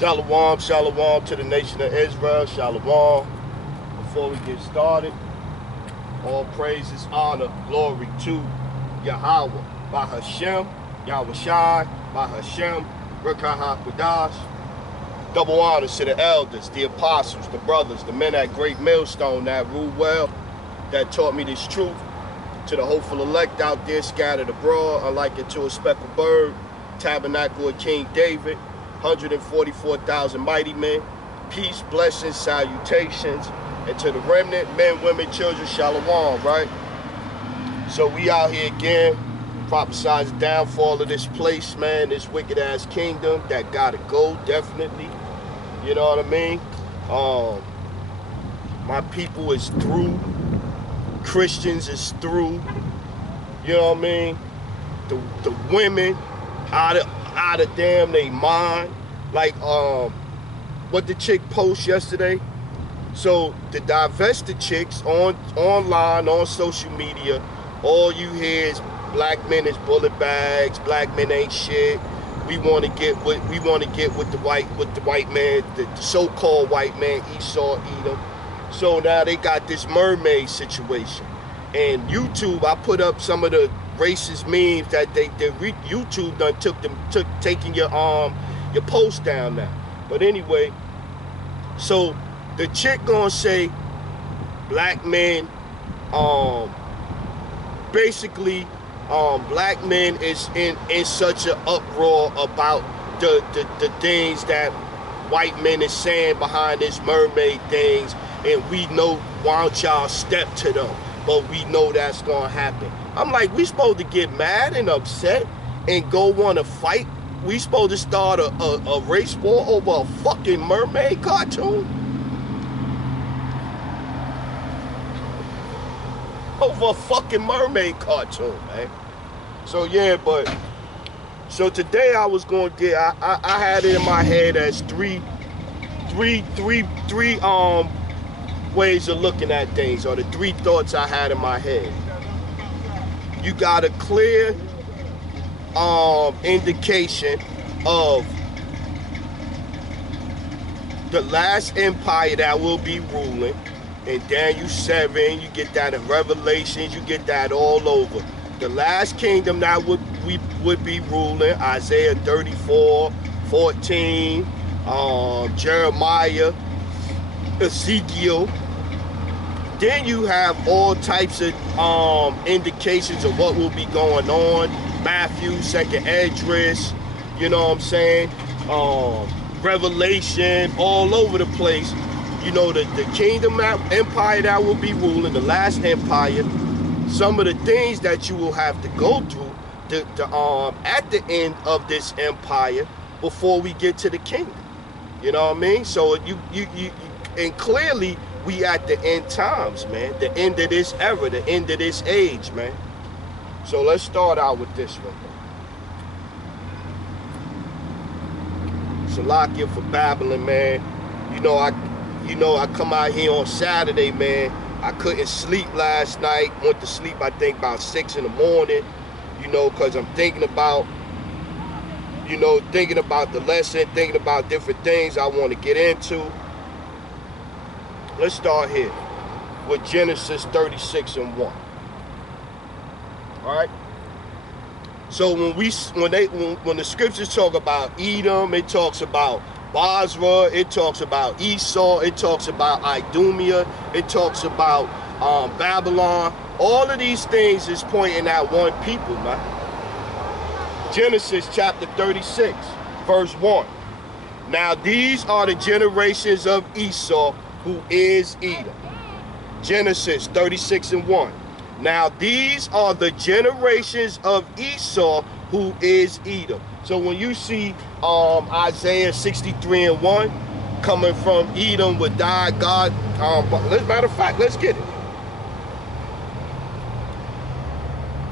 Shalom, shalom to the nation of Israel. Shalom. Before we get started, all praises, honor, glory to Yahweh. By Hashem, Yahweh Shai, by Hashem, Rekah HaKodash. Double honors to the elders, the apostles, the brothers, the men at Great Millstone that rule well, that taught me this truth. To the hopeful elect out there scattered abroad, unlike it to a speckled bird, tabernacle of King David, 144,000 mighty men, peace, blessings, salutations, and to the remnant, men, women, children, shalom, right? So we out here again, prophesizing the downfall of this place, man, this wicked-ass kingdom that gotta go, definitely. You know what I mean? My people is through. Christians is through. You know what I mean? The women out of damn they mind. Like what the chick post yesterday. So the divested chicks online on social media, all you hear is black men is bullet bags, black men ain't shit. We want to get with the white man, the so-called white man, Esau, Edom. So now they got this mermaid situation. And YouTube, I put up some of the racist memes that YouTube done taking your post down now. But anyway, so the chick gonna say black men, basically black men is in such an uproar about the things that white men is saying behind this mermaid things, and we know why don't y'all step to them, but we know that's gonna happen. I'm like, we supposed to get mad and upset and go want to fight? We supposed to start a race war over a fucking mermaid cartoon? Over a fucking mermaid cartoon, man. So yeah, so today I was gonna get, I had it in my head as three ways of looking at things, or the three thoughts I had in my head. You got a clear indication of the last empire that will be ruling. In Daniel 7, you get that in Revelations, you get that all over. The last kingdom that would be ruling, Isaiah 34:14, Jeremiah, Ezekiel. Then you have all types of indications of what will be going on. Matthew, 2nd Esdras, you know what I'm saying? Revelation, all over the place. You know, the kingdom empire that will be ruling, the last empire, some of the things that you will have to go through at the end of this empire before we get to the kingdom. You know what I mean? So and clearly we at the end times, man. The end of this era, the end of this age, man. So let's start out with this one. Salakia for babbling, man. You know I come out here on Saturday, man. I couldn't sleep last night. Went to sleep, I think, about 6 in the morning. You know, because I'm thinking about the lesson, thinking about different things I want to get into. Let's start here with Genesis 36:1. All right. So when the scriptures talk about Edom, it talks about Basra, it talks about Esau, it talks about Idumea, it talks about Babylon. All of these things is pointing at one people, man. Genesis chapter 36, verse 1. Now these are the generations of Esau, who is Edom. Genesis 36:1. Now these are the generations of Esau, who is Edom. So when you see Isaiah 63:1 coming from Edom would die, God, matter of fact, let's get it.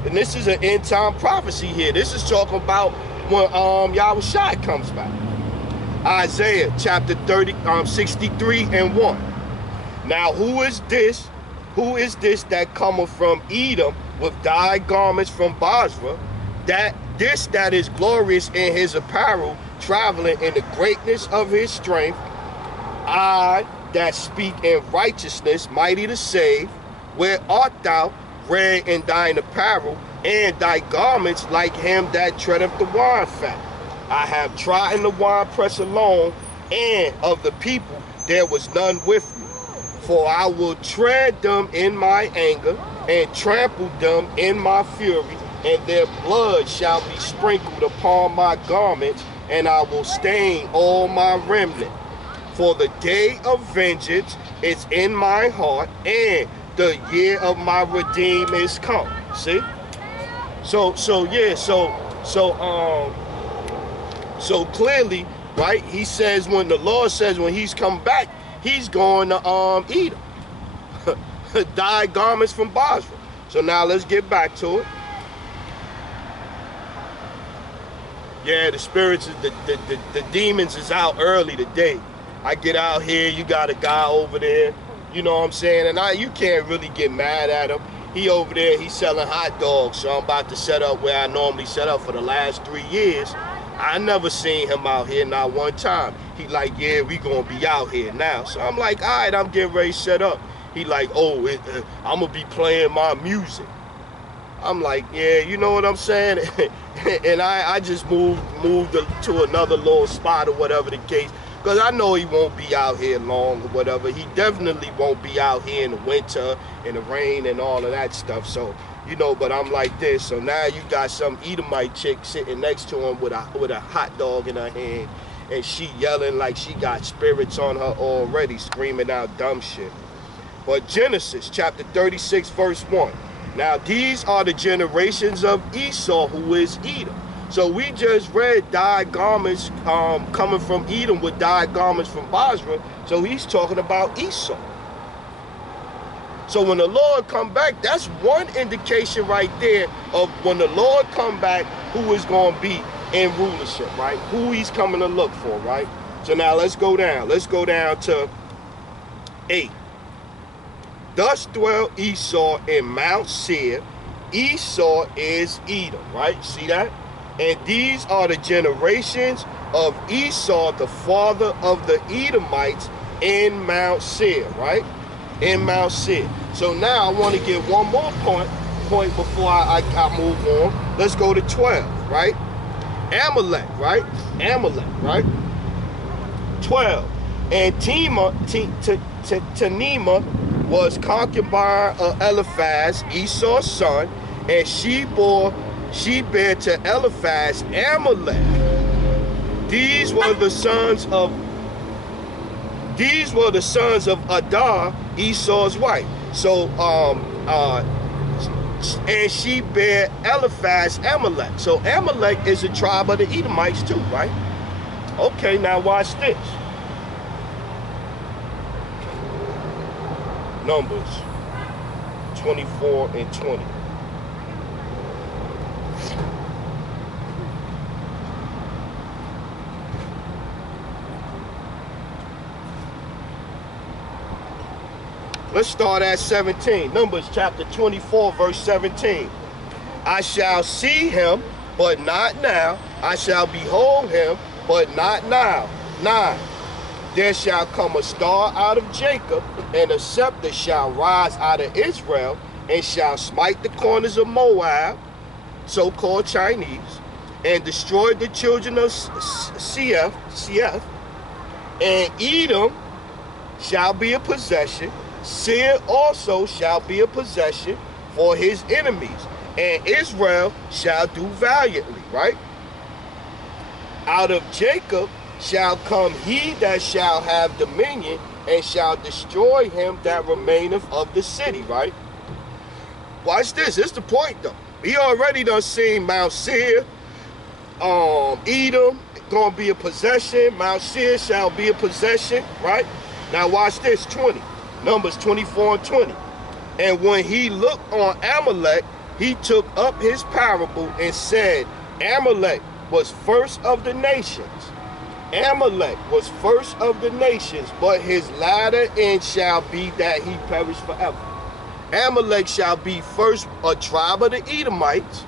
And this is an end time prophecy here. This is talking about when Yahweh Shai comes back. Isaiah chapter 63:1. Now who is this? Who is this that cometh from Edom with dyed garments from Basra? That is glorious in his apparel, traveling in the greatness of his strength. I that speak in righteousness, mighty to save. Where art thou, red in thine apparel, and thy garments like him that treadeth the wine fat? I have trodden the winepress alone, and of the people there was none with me. For I will tread them in my anger, and trample them in my fury, and their blood shall be sprinkled upon my garments, and I will stain all my remnant. For the day of vengeance is in my heart, and the year of my redeem is come. See? So clearly, right? He says when the Lord says when he's come back, he's going to eat them. Dyed garments from Basra. So now let's get back to it. Yeah, the spirits, the demons is out early today. I get out here, you got a guy over there, you know what I'm saying? And you can't really get mad at him. He over there, he's selling hot dogs. So I'm about to set up where I normally set up for the last 3 years. I never seen him out here, not one time. He like, yeah, we gonna be out here now. So I'm like, all right, I'm getting ready to set up. He like, oh, I'm gonna be playing my music. I'm like, yeah, you know what I'm saying? And I just moved to another little spot or whatever the case. Because I know he won't be out here long or whatever. He definitely won't be out here in the winter, in the rain and all of that stuff. So, you know, but I'm like this. So now you got some Edomite chick sitting next to him with a hot dog in her hand. And she yelling like she got spirits on her already, screaming out dumb shit. But Genesis chapter 36, verse 1. Now these are the generations of Esau, who is Edom. So we just read dyed garments coming from Edom with dyed garments from Basra. So he's talking about Esau. So when the Lord come back, that's one indication right there of when the Lord come back, who is going to be in rulership, right? Who he's coming to look for, right? So now let's go down. Let's go down to 8. Thus dwelt Esau in Mount Seir. Esau is Edom, right? See that? And these are the generations of Esau, the father of the Edomites, in Mount Seir, right? In Mount Seir. So now I want to get one more point before I move on. Let's go to 12, right? Amalek, right? Amalek, right? 12. And Tanima was concubine of Eliphaz, Esau's son, and she bare to Eliphaz Amalek. These were the sons of Adah, Esau's wife. So and she bare Eliphaz Amalek. So Amalek is a tribe of the Edomites too, right? Okay, now watch this. Numbers 24 and 20. Let's start at 17. Numbers chapter 24, verse 17. I shall see him, but not now. I shall behold him, but not now. 9. There shall come a star out of Jacob, and a scepter shall rise out of Israel, and shall smite the corners of Moab, so-called Chinese, and destroy the children of Seir, and Edom shall be a possession. Seir also shall be a possession for his enemies, and Israel shall do valiantly, right? Out of Jacob shall come he that shall have dominion, and shall destroy him that remaineth of the city, right? Watch this. This is the point, though. We already done seen Mount Seir, Edom gonna be a possession. Mount Seir shall be a possession, right? Now watch this, 20. Numbers 24 and 20. And when he looked on Amalek, he took up his parable and said, Amalek was first of the nations. Amalek was first of the nations, but his latter end shall be that he perish forever. Amalek shall be first, a tribe of the Edomites,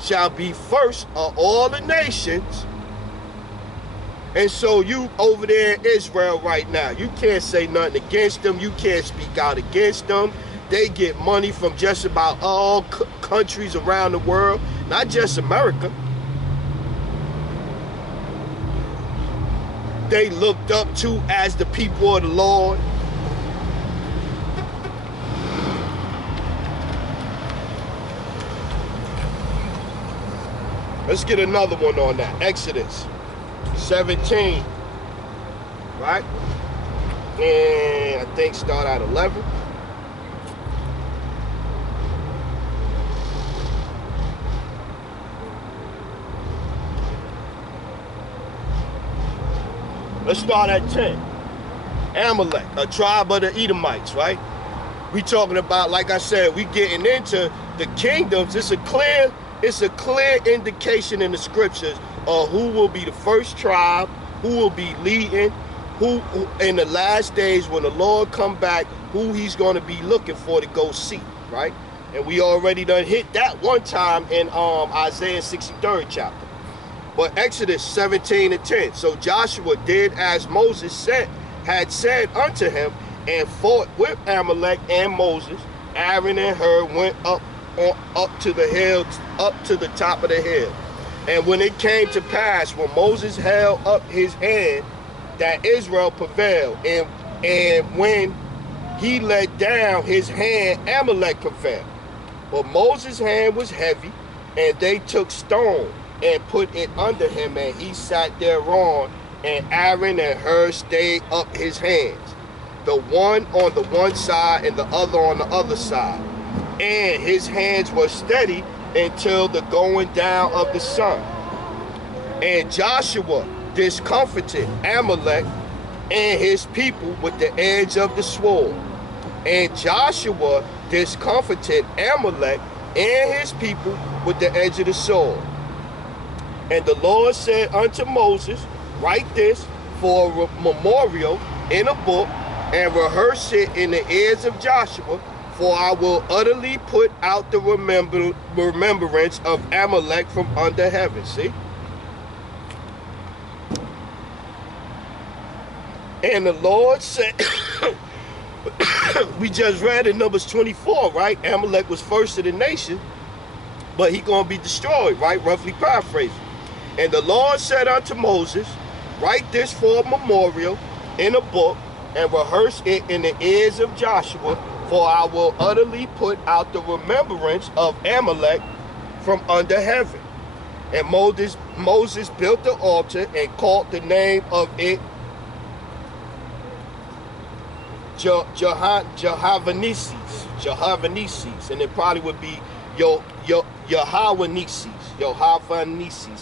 shall be first of all the nations, And so you over there in Israel right now, you can't say nothing against them. You can't speak out against them. They get money from just about all countries around the world, not just America. They looked up to as the people of the Lord. Let's get another one on that. Exodus 17, right? And I think start at 11. Let's start at 10. Amalek, a tribe of the Edomites, right? We talking about, like I said, we getting into the kingdoms. It's a clear indication in the scriptures of who will be the first tribe, who will be leading, who in the last days when the Lord come back, who he's going to be looking for to go see, right? And we already done hit that one time in Isaiah 63rd chapter. But Exodus 17 and 10. So Joshua did as Moses had said unto him, and fought with Amalek and Moses. Aaron and Hur went up to the hill, up to the top of the hill. And when it came to pass, when Moses held up his hand, that Israel prevailed. And when he let down his hand, Amalek prevailed. But Moses' hand was heavy, and they took stone and put it under him, and he sat thereon, and Aaron and Hur stayed up his hands, the one on the one side and the other on the other side. And his hands were steady until the going down of the sun. And Joshua discomfited Amalek and his people with the edge of the sword. And Joshua discomfited Amalek and his people with the edge of the sword. And the Lord said unto Moses, write this for a memorial in a book, and rehearse it in the ears of Joshua, for I will utterly put out the remembrance of Amalek from under heaven. See? And the Lord said, we just read in Numbers 24, right? Amalek was first of the nation, but he gonna be destroyed, right? Roughly paraphrasing. And the Lord said unto Moses, write this for a memorial in a book, and rehearse it in the ears of Joshua, for I will utterly put out the remembrance of Amalek from under heaven. And Moses built the altar and called the name of it Jehovah-Nissi, and it probably would be Jehovah-Nissi,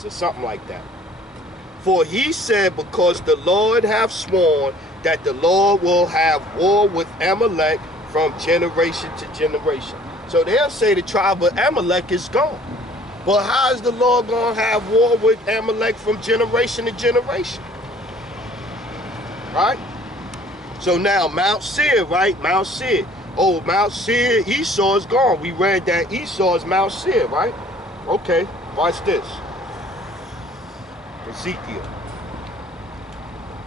or something like that. For he said, because the Lord hath sworn that the Lord will have war with Amalek from generation to generation. So they'll say the tribe of Amalek is gone. But how is the Lord going to have war with Amalek from generation to generation? Right? So now Mount Seir, right? Mount Seir. Oh, Mount Seir, Esau is gone. We read that Esau is Mount Seir, right? Okay, watch this. Ezekiel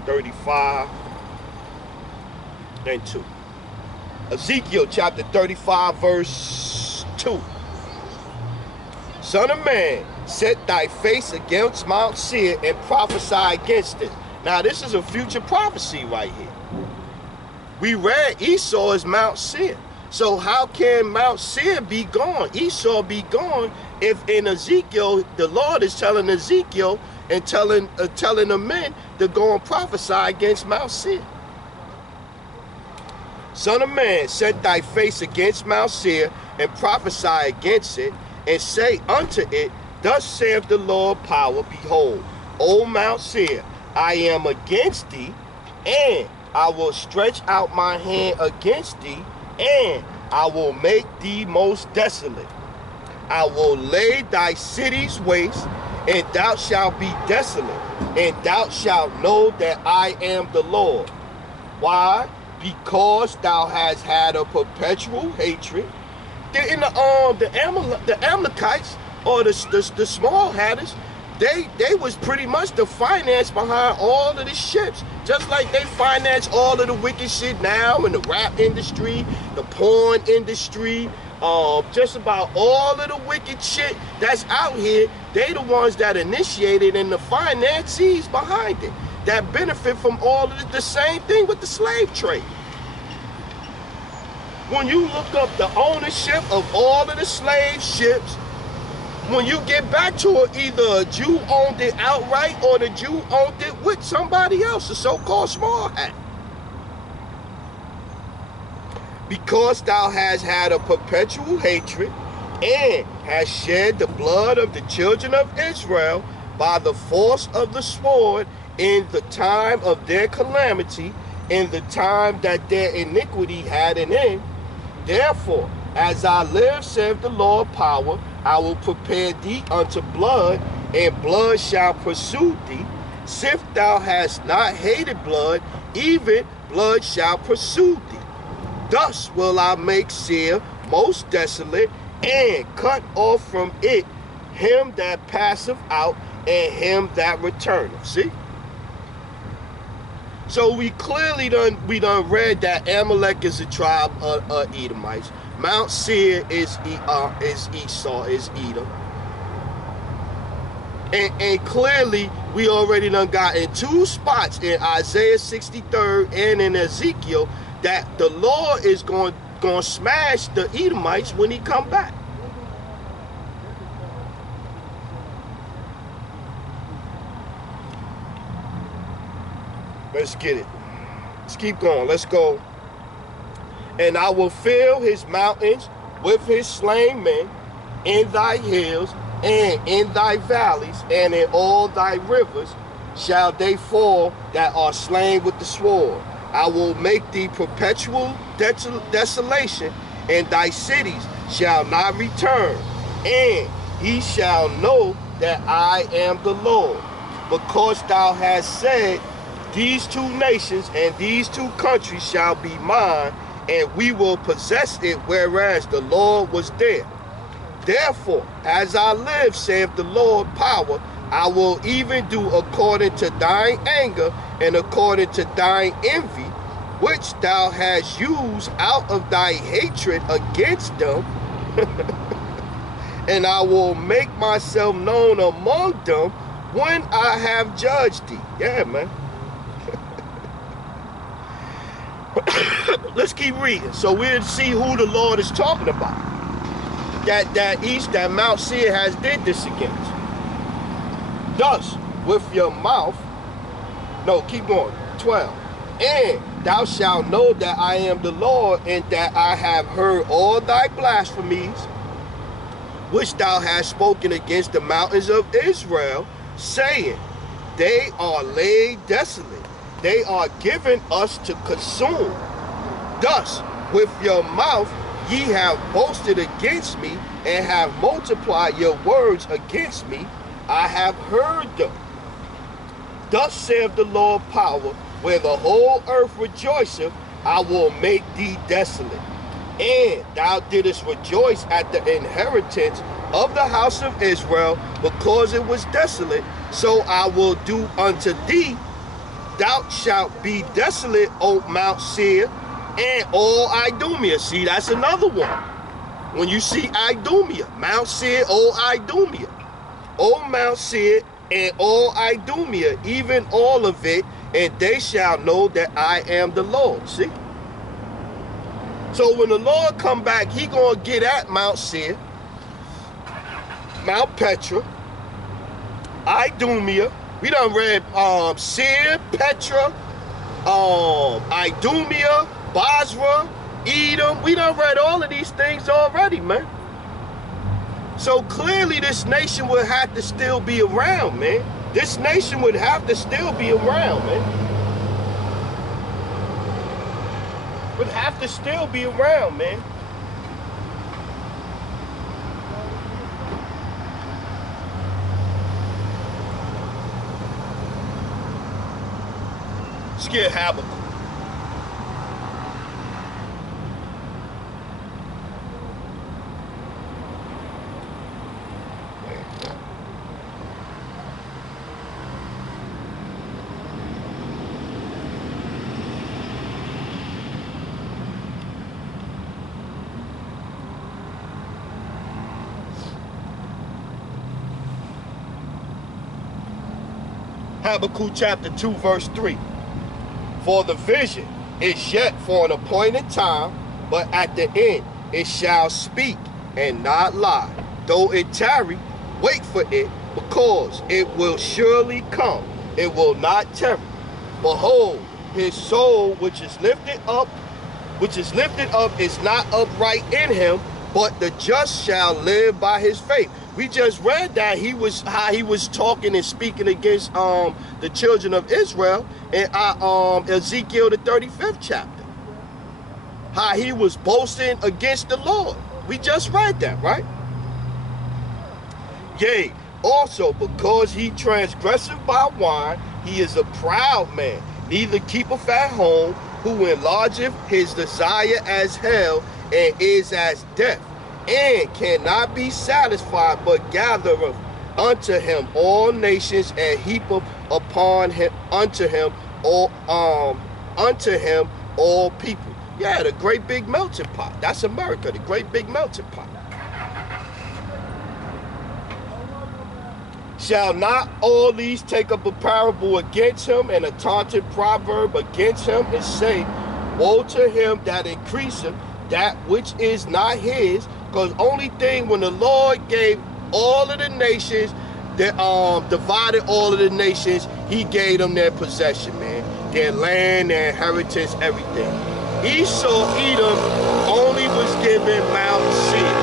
35 and 2. Ezekiel chapter 35 verse 2. Son of man, set thy face against Mount Seir and prophesy against it. Now this is a future prophecy right here. We read Esau is Mount Seir. So how can Mount Seir be gone? Esau be gone if in Ezekiel, the Lord is telling Ezekiel and telling the men to go and prophesy against Mount Seir. Son of man, set thy face against Mount Seir and prophesy against it, and say unto it, thus saith the Lord power, behold, O Mount Seir, I am against thee, and I will stretch out my hand against thee, and I will make thee most desolate. I will lay thy cities waste, and thou shalt be desolate, and thou shalt know that I am the Lord. Why? Because thou hast had a perpetual hatred. The Amalekites, or the small hatters, They was pretty much the finance behind all of the ships. Just like they finance all of the wicked shit now in the rap industry, the porn industry, just about all of the wicked shit that's out here. They the ones that initiated and the financiers behind it that benefit from all of the same thing with the slave trade. When you look up the ownership of all of the slave ships, when you get back to it, either a Jew owned it outright or the Jew owned it with somebody else, a so-called small hat. Because thou hast had a perpetual hatred and hast shed the blood of the children of Israel by the force of the sword in the time of their calamity, in the time that their iniquity had an end. Therefore, as I live, saith the Lord power, I will prepare thee unto blood, and blood shall pursue thee. Sith thou hast not hated blood, even blood shall pursue thee. Thus will I make Seir most desolate, and cut off from it him that passeth out, and him that returneth. See? So we clearly done read that Amalek is a tribe of Edomites. Mount Seir is Esau, is Edom. And clearly we already done got in two spots in Isaiah 63 and in Ezekiel that the Lord is going to smash the Edomites when he come back. Let's get it. Let's keep going. Let's go. And I will fill his mountains with his slain men in thy hills and in thy valleys and in all thy rivers shall they fall that are slain with the sword. I will make thee perpetual desolation, and thy cities shall not return. And he shall know that I am the Lord, because thou hast said, these two nations and these two countries shall be mine, and we will possess it, whereas the Lord was there. Therefore, as I live, saith the Lord power, I will even do according to thine anger and according to thine envy, which thou hast used out of thy hatred against them. And I will make myself known among them when I have judged thee. Yeah, man. Let's keep reading so we'll see who the Lord is talking about. That Mount Seir has did this against. Thus, with your mouth, no, keep going, 12. And thou shalt know that I am the Lord, and that I have heard all thy blasphemies, which thou hast spoken against the mountains of Israel, saying, they are laid desolate. They are given us to consume. Thus, with your mouth ye have boasted against me, and have multiplied your words against me. I have heard them. Thus saith the Lord power, where the whole earth rejoiceth, I will make thee desolate. And thou didst rejoice at the inheritance of the house of Israel, because it was desolate. So I will do unto thee. Thou shalt be desolate, O Mount Seir, and all Idumea. See, that's another one. When you see Idumea, Mount Seir, O Idumea. O Mount Seir, and all Idumea, even all of it, and they shall know that I am the Lord. See? So when the Lord come back, he gonna get at Mount Seir, Mount Petra, Idumea. We done read Seir, Petra, Idumea, Basra, Edom. We done read all of these things already, man. So clearly this nation would have to still be around, man. This nation would have to still be around, man. Would have to still be around, man. Let's get Habakkuk. Habakkuk chapter 2, verse 3. For the vision is yet for an appointed time, but at the end it shall speak and not lie. Though it tarry, wait for it, because it will surely come. It will not tarry. Behold, his soul which is lifted up is not upright in him, but the just shall live by his faith. We just read that how he was talking and speaking against the children of Israel in Ezekiel the 35th chapter. How he was boasting against the Lord. We just read that, right? Yea, also because he transgresseth by wine, he is a proud man, neither keepeth at home, who enlargeth his desire as hell, and is as death, and cannot be satisfied, but gathereth unto him all nations, and heapeth upon him unto him all people. Yeah, the great big melting pot. That's America, the great big melting pot. Shall not all these take up a parable against him, and a taunted proverb against him, and say, woe to him that increaseth that which is not his? Because only thing, when the Lord gave all of the nations, divided all of the nations, he gave them their possession, man. Their land, their inheritance, everything. Esau, Edom, only was given Mount Seir.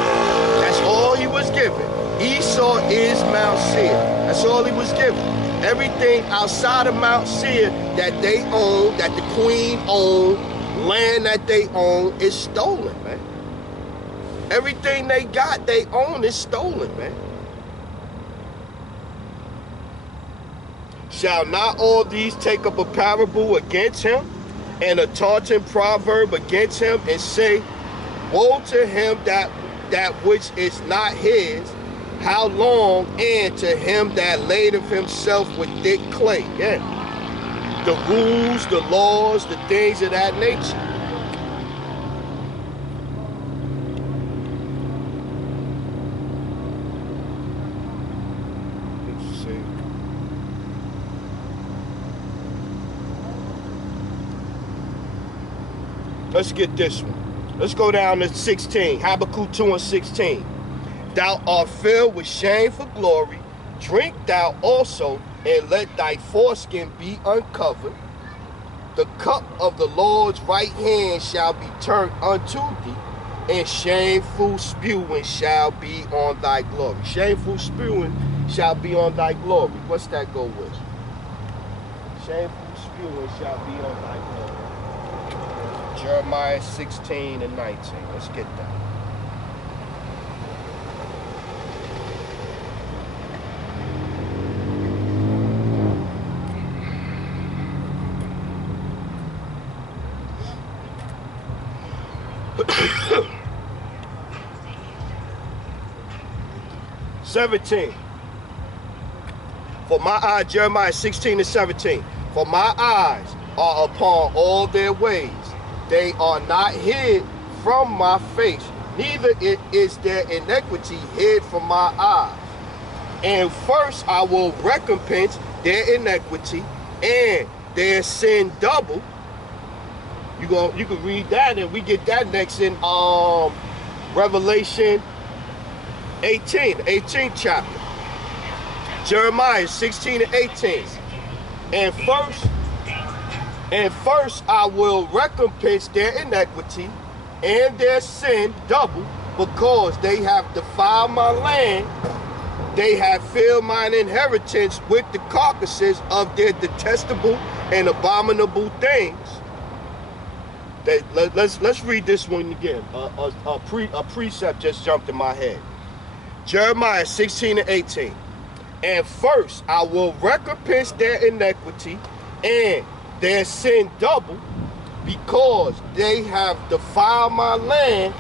That's all he was given. Esau is Mount Seir. That's all he was given. Everything outside of Mount Seir that they own, that the queen owned, land that they own, is stolen, man. Everything they got, they own, is stolen, man. Shall not all these take up a parable against him, and a taunting proverb against him, and say, woe to him that which is not his? How long? And to him that ladeth himself with thick clay. Yeah. The rules, the laws, the things of that nature. Let's see. Let's get this one. Let's go down to 16. Habakkuk 2 and 16. Thou art filled with shame for glory. Drink thou also, and let thy foreskin be uncovered. The cup of the Lord's right hand shall be turned unto thee, and shameful spewing shall be on thy glory. Shameful spewing shall be on thy glory. What's that go with? Shameful spewing shall be on thy glory. Jeremiah 16 and 19. Let's get that. Jeremiah 16 and 17. For my eyes are upon all their ways. They are not hid from my face, neither is their iniquity hid from my eyes. And first I will recompense their iniquity and their sin double. You can read that, and we get that next in Revelation 18th chapter. Jeremiah 16 and 18. And first I will recompense their iniquity and their sin double, because they have defiled my land. They have filled mine inheritance with the carcasses of their detestable and abominable things. Let's read this one again. A precept just jumped in my head. Jeremiah 16 and 18. And first I will recompense their iniquity and their sin double, because they have defiled my land.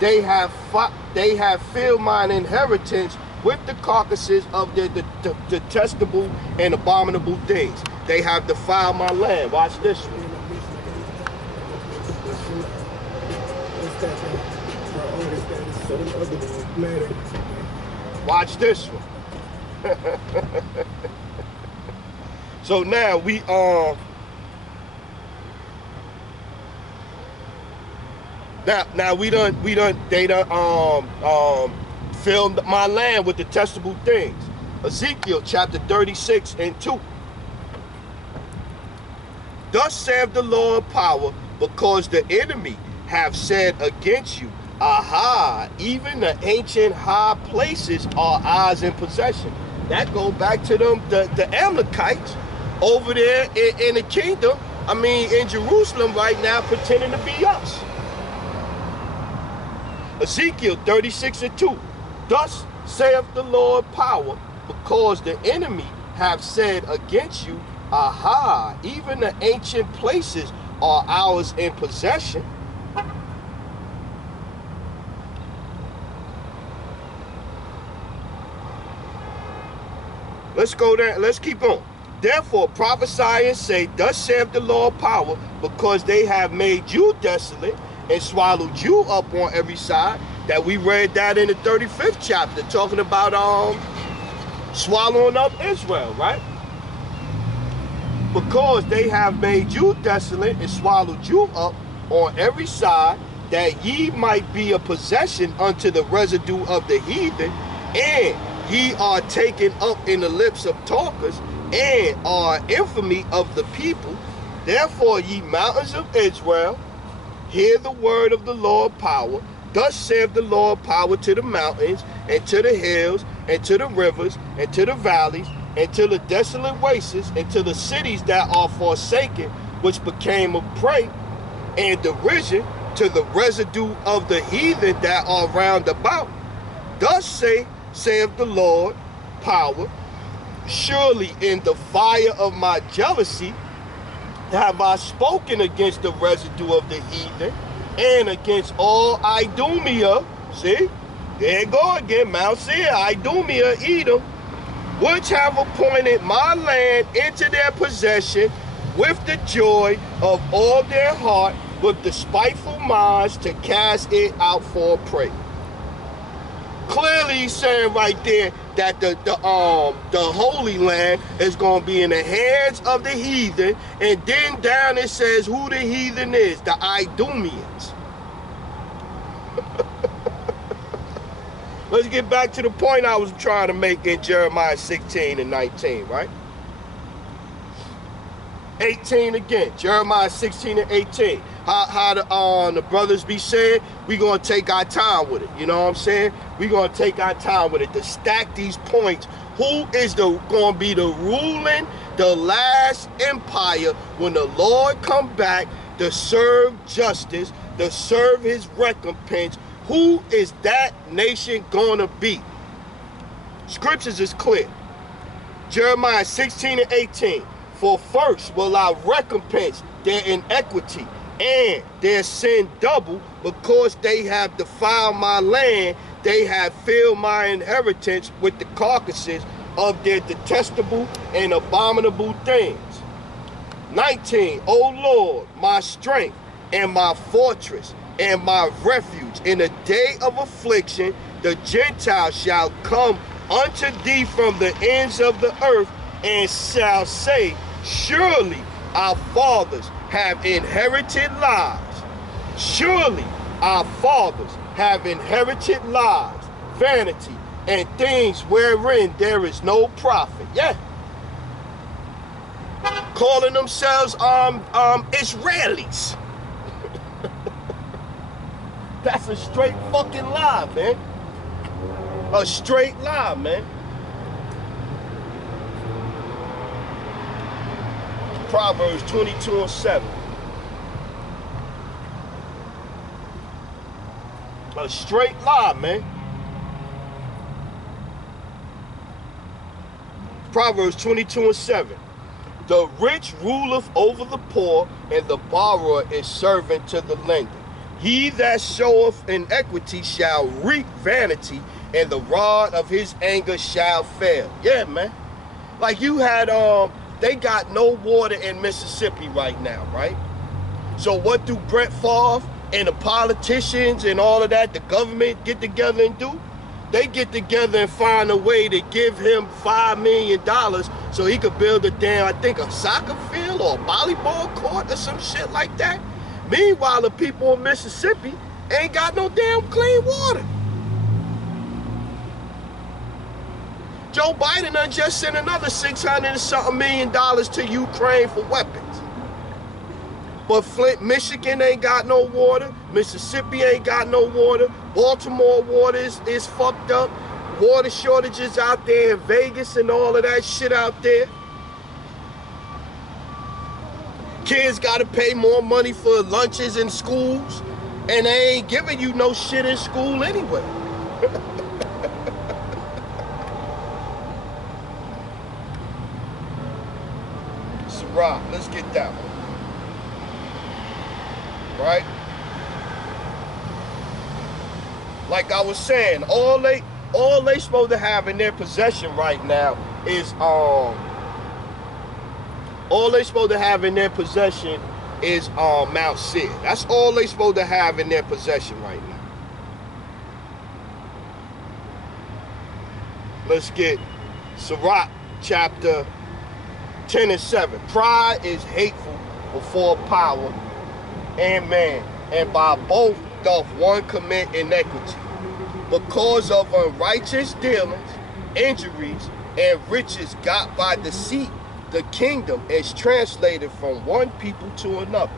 They have filled mine inheritance with the carcasses of their detestable and abominable things. They have defiled my land. Watch this one. Watch this one. So now we they done filled my land with detestable things. Ezekiel chapter 36 and 2. Thus saith the Lord power, because the enemy have said against you, aha, even the ancient high places are ours in possession. That go back to them, the Amalekites over there in the kingdom, I mean in Jerusalem right now, pretending to be us. Ezekiel 36 and 2. Thus saith the Lord power, because the enemy have said against you, aha, even the ancient places are ours in possession. Let's go there. Let's keep on. Therefore prophesy and say, thus saith the Lord power, because they have made you desolate and swallowed you up on every side. That we read that in the 35th chapter, talking about swallowing up Israel, right? Because they have made you desolate and swallowed you up on every side, that ye might be a possession unto the residue of the heathen, and ye are taken up in the lips of talkers, and are infamy of the people. Therefore, ye mountains of Israel, hear the word of the Lord power. Thus saith the Lord power to the mountains, and to the hills, and to the rivers, and to the valleys, and to the desolate wastes, and to the cities that are forsaken, which became a prey and derision to the residue of the heathen that are round about. Thus saith the Lord power, surely in the fire of my jealousy have I spoken against the residue of the heathen, and against all Idumea. See, there you go again, Mount Seir, Idumea, Edom, which have appointed my land into their possession with the joy of all their heart, with despiteful minds to cast it out for a prey. Clearly he's saying right there that the Holy Land is going to be in the hands of the heathen, and then down it says who the heathen is, the Idumeans. Let's get back to the point I was trying to make in Jeremiah 16 and 19, right? 18 again, Jeremiah 16 and 18. How the brothers be saying, we going to take our time with it. You know what I'm saying? We going to take our time with it to stack these points. Who is going to be the ruling, the last empire when the Lord come back to serve justice, to serve his recompense? Who is that nation going to be? Scriptures is clear. Jeremiah 16 and 18. For first will I recompense their iniquity and their sin double, because they have defiled my land. They have filled my inheritance with the carcasses of their detestable and abominable things. 19. O Lord, my strength and my fortress and my refuge, in the day of affliction, the Gentiles shall come unto thee from the ends of the earth, and shall say, surely our fathers have inherited lies. Surely our fathers have inherited lies, vanity, and things wherein there is no profit. Yeah. Calling themselves Israelis. That's a straight fucking lie, man. A straight lie, man. Proverbs 22 and 7. A straight lie, man. Proverbs 22 and 7. The rich ruleth over the poor, and the borrower is servant to the lender. He that showeth iniquity shall reap vanity, and the rod of his anger shall fail. Yeah, man. Like you had, they got no water in Mississippi right now, right? So what do Brett Favre and the politicians and all of that, the government, get together and do? They get together and find a way to give him $5 million so he could build a damn, I think, a soccer field or a volleyball court or some shit like that. Meanwhile, the people in Mississippi ain't got no damn clean water. Joe Biden done just sent another $600 and something million to Ukraine for weapons. But Flint, Michigan ain't got no water. Mississippi ain't got no water. Baltimore water is fucked up. Water shortages out there in Vegas and all of that shit out there. Kids gotta pay more money for lunches in schools, and they ain't giving you no shit in school anyway. Sarah, let's get that one. Right? Like I was saying, all they supposed to have in their possession right now is Mount Seir. That's all they supposed to have in their possession right now. Let's get Sirach chapter 10 and 7. Pride is hateful before power and man, and by both doth one commit iniquity. Because of unrighteous dealings, injuries, and riches got by deceit, the kingdom is translated from one people to another.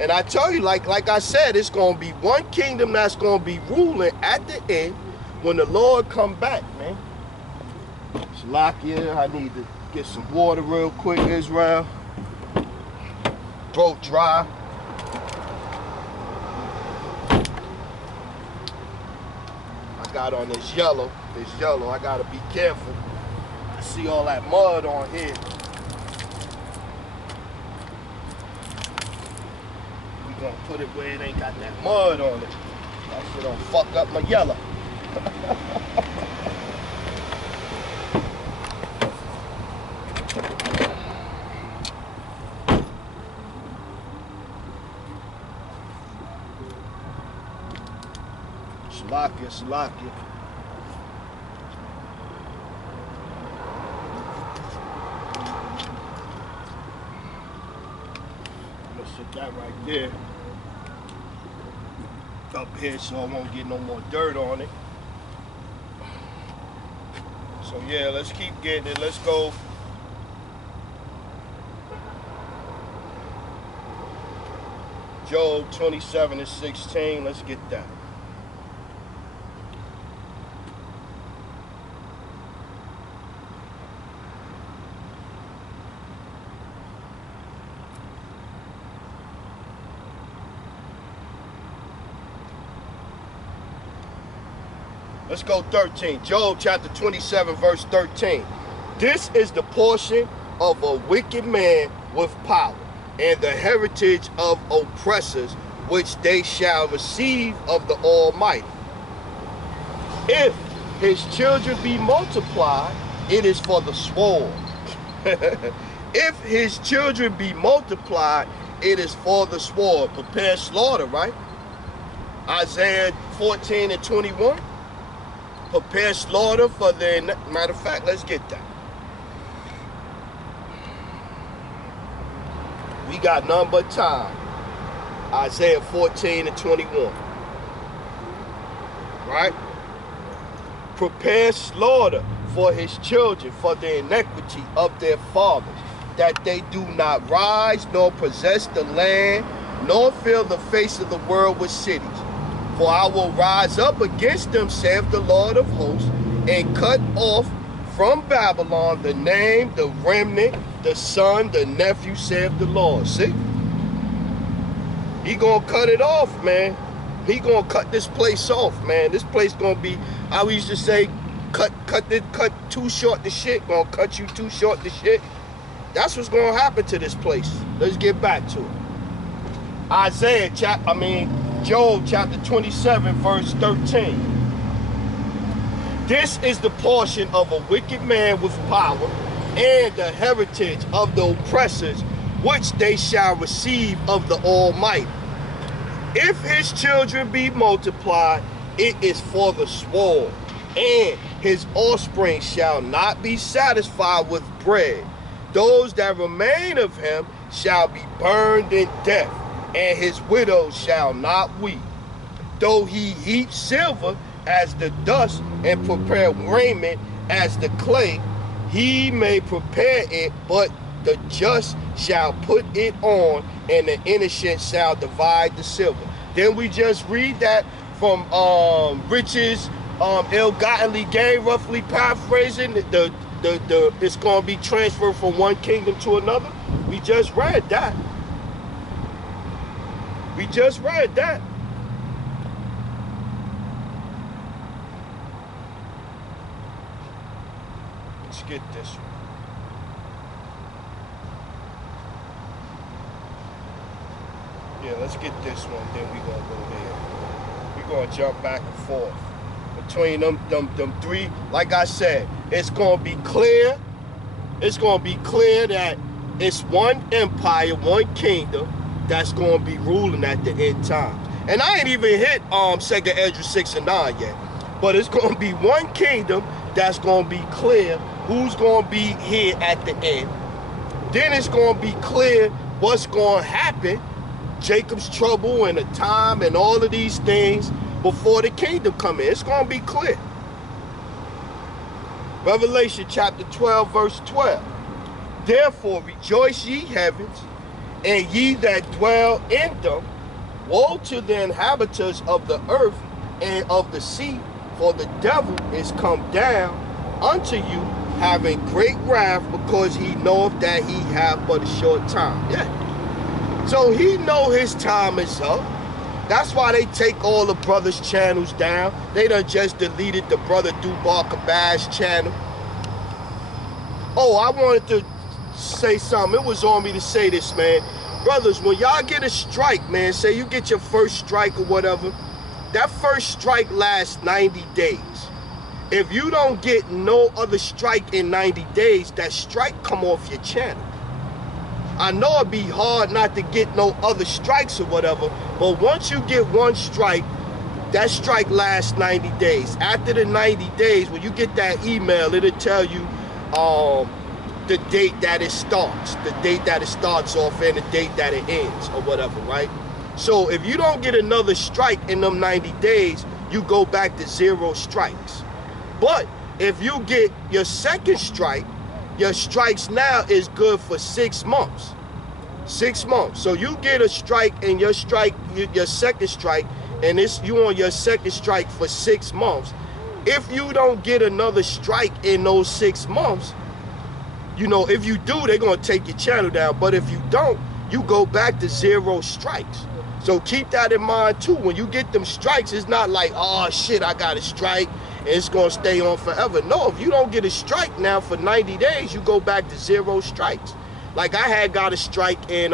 And I tell you, like I said, it's going to be one kingdom that's going to be ruling at the end when the Lord come back, man. Shalakia, I need to get some water real quick, Israel. Throat dry. I got on this yellow. I gotta be careful. I see all that mud on here. We gonna put it where it ain't got that mud on it. That shit don't fuck up my yellow. Salakia. I'm gonna sit that right there up here so I won't get no more dirt on it. So yeah, let's keep getting it. Let's go. Job 27 and 16. Let's get that. Let's go 13. Job chapter 27, verse 13. This is the portion of a wicked man with power, and the heritage of oppressors, which they shall receive of the Almighty. If his children be multiplied, it is for the sword. If his children be multiplied, it is for the sword. Prepare slaughter, right? Isaiah 14 and 21. Prepare slaughter for their... Matter of fact, let's get that. We got none but time. Isaiah 14 and 21. Right? Prepare slaughter for his children for the iniquity of their fathers, that they do not rise nor possess the land, nor fill the face of the world with cities. For I will rise up against them, saith the Lord of hosts, and cut off from Babylon the name, the remnant, the son, the nephew, saith the Lord. See? He gonna cut it off, man. He gonna cut this place off, man. This place gonna be, I used to say, cut too short the shit. Gonna cut you too short the shit. That's what's gonna happen to this place. Let's get back to it. Job chapter 27, verse 13. This is the portion of a wicked man with power, and the heritage of the oppressors, which they shall receive of the Almighty. If his children be multiplied, it is for the sword, and his offspring shall not be satisfied with bread. Those that remain of him shall be burned in death, and his widows shall not weep. Though he heap silver as the dust, and prepare raiment as the clay, he may prepare it, but the just shall put it on, and the innocent shall divide the silver. Then we just read that from Riches ill-gottenly gain, roughly paraphrasing. It's going to be transferred from one kingdom to another. We just read that. We just read that. Let's get this one. Yeah, let's get this one, then we're going to go there. We're going to jump back and forth. Between them three, like I said, it's going to be clear. It's going to be clear that it's one empire, one kingdom that's going to be ruling at the end times. And I ain't even hit 2nd Ezra 6 and 9 yet. But it's going to be one kingdom that's going to be clear who's going to be here at the end. Then it's going to be clear what's going to happen, Jacob's trouble and the time and all of these things before the kingdom come in. It's going to be clear. Revelation chapter 12, verse 12. Therefore rejoice ye heavens, and ye that dwell in them. Woe to the inhabitants of the earth and of the sea, for the devil is come down unto you, having great wrath, because he knoweth that he hath but a short time. Yeah. So he know his time is up. That's why they take all the brothers' channels down. They done just deleted the Brother Dubar Kabash's channel. Oh, I wanted to say something. It was on me to say this, man. Brothers, when y'all get a strike, man, say you get your first strike or whatever, that first strike lasts 90 days. If you don't get no other strike in 90 days, that strike come off your channel. I know it'd be hard not to get no other strikes or whatever, but once you get one strike, that strike lasts 90 days. After the 90 days, when you get that email, it'll tell you the date that it starts, the date that it starts off and the date that it ends or whatever, right? So if you don't get another strike in them 90 days, you go back to 0 strikes. But if you get your second strike, your strikes now is good for 6 months. 6 months. So you get a strike and your second strike, and you on your second strike for 6 months. If you don't get another strike in those 6 months, you know, if you do, they're going to take your channel down. But if you don't, you go back to 0 strikes. So keep that in mind too. When you get them strikes, it's not like, oh shit, I got a strike and it's going to stay on forever. No, if you don't get a strike now for 90 days, you go back to 0 strikes. Like I had got a strike in,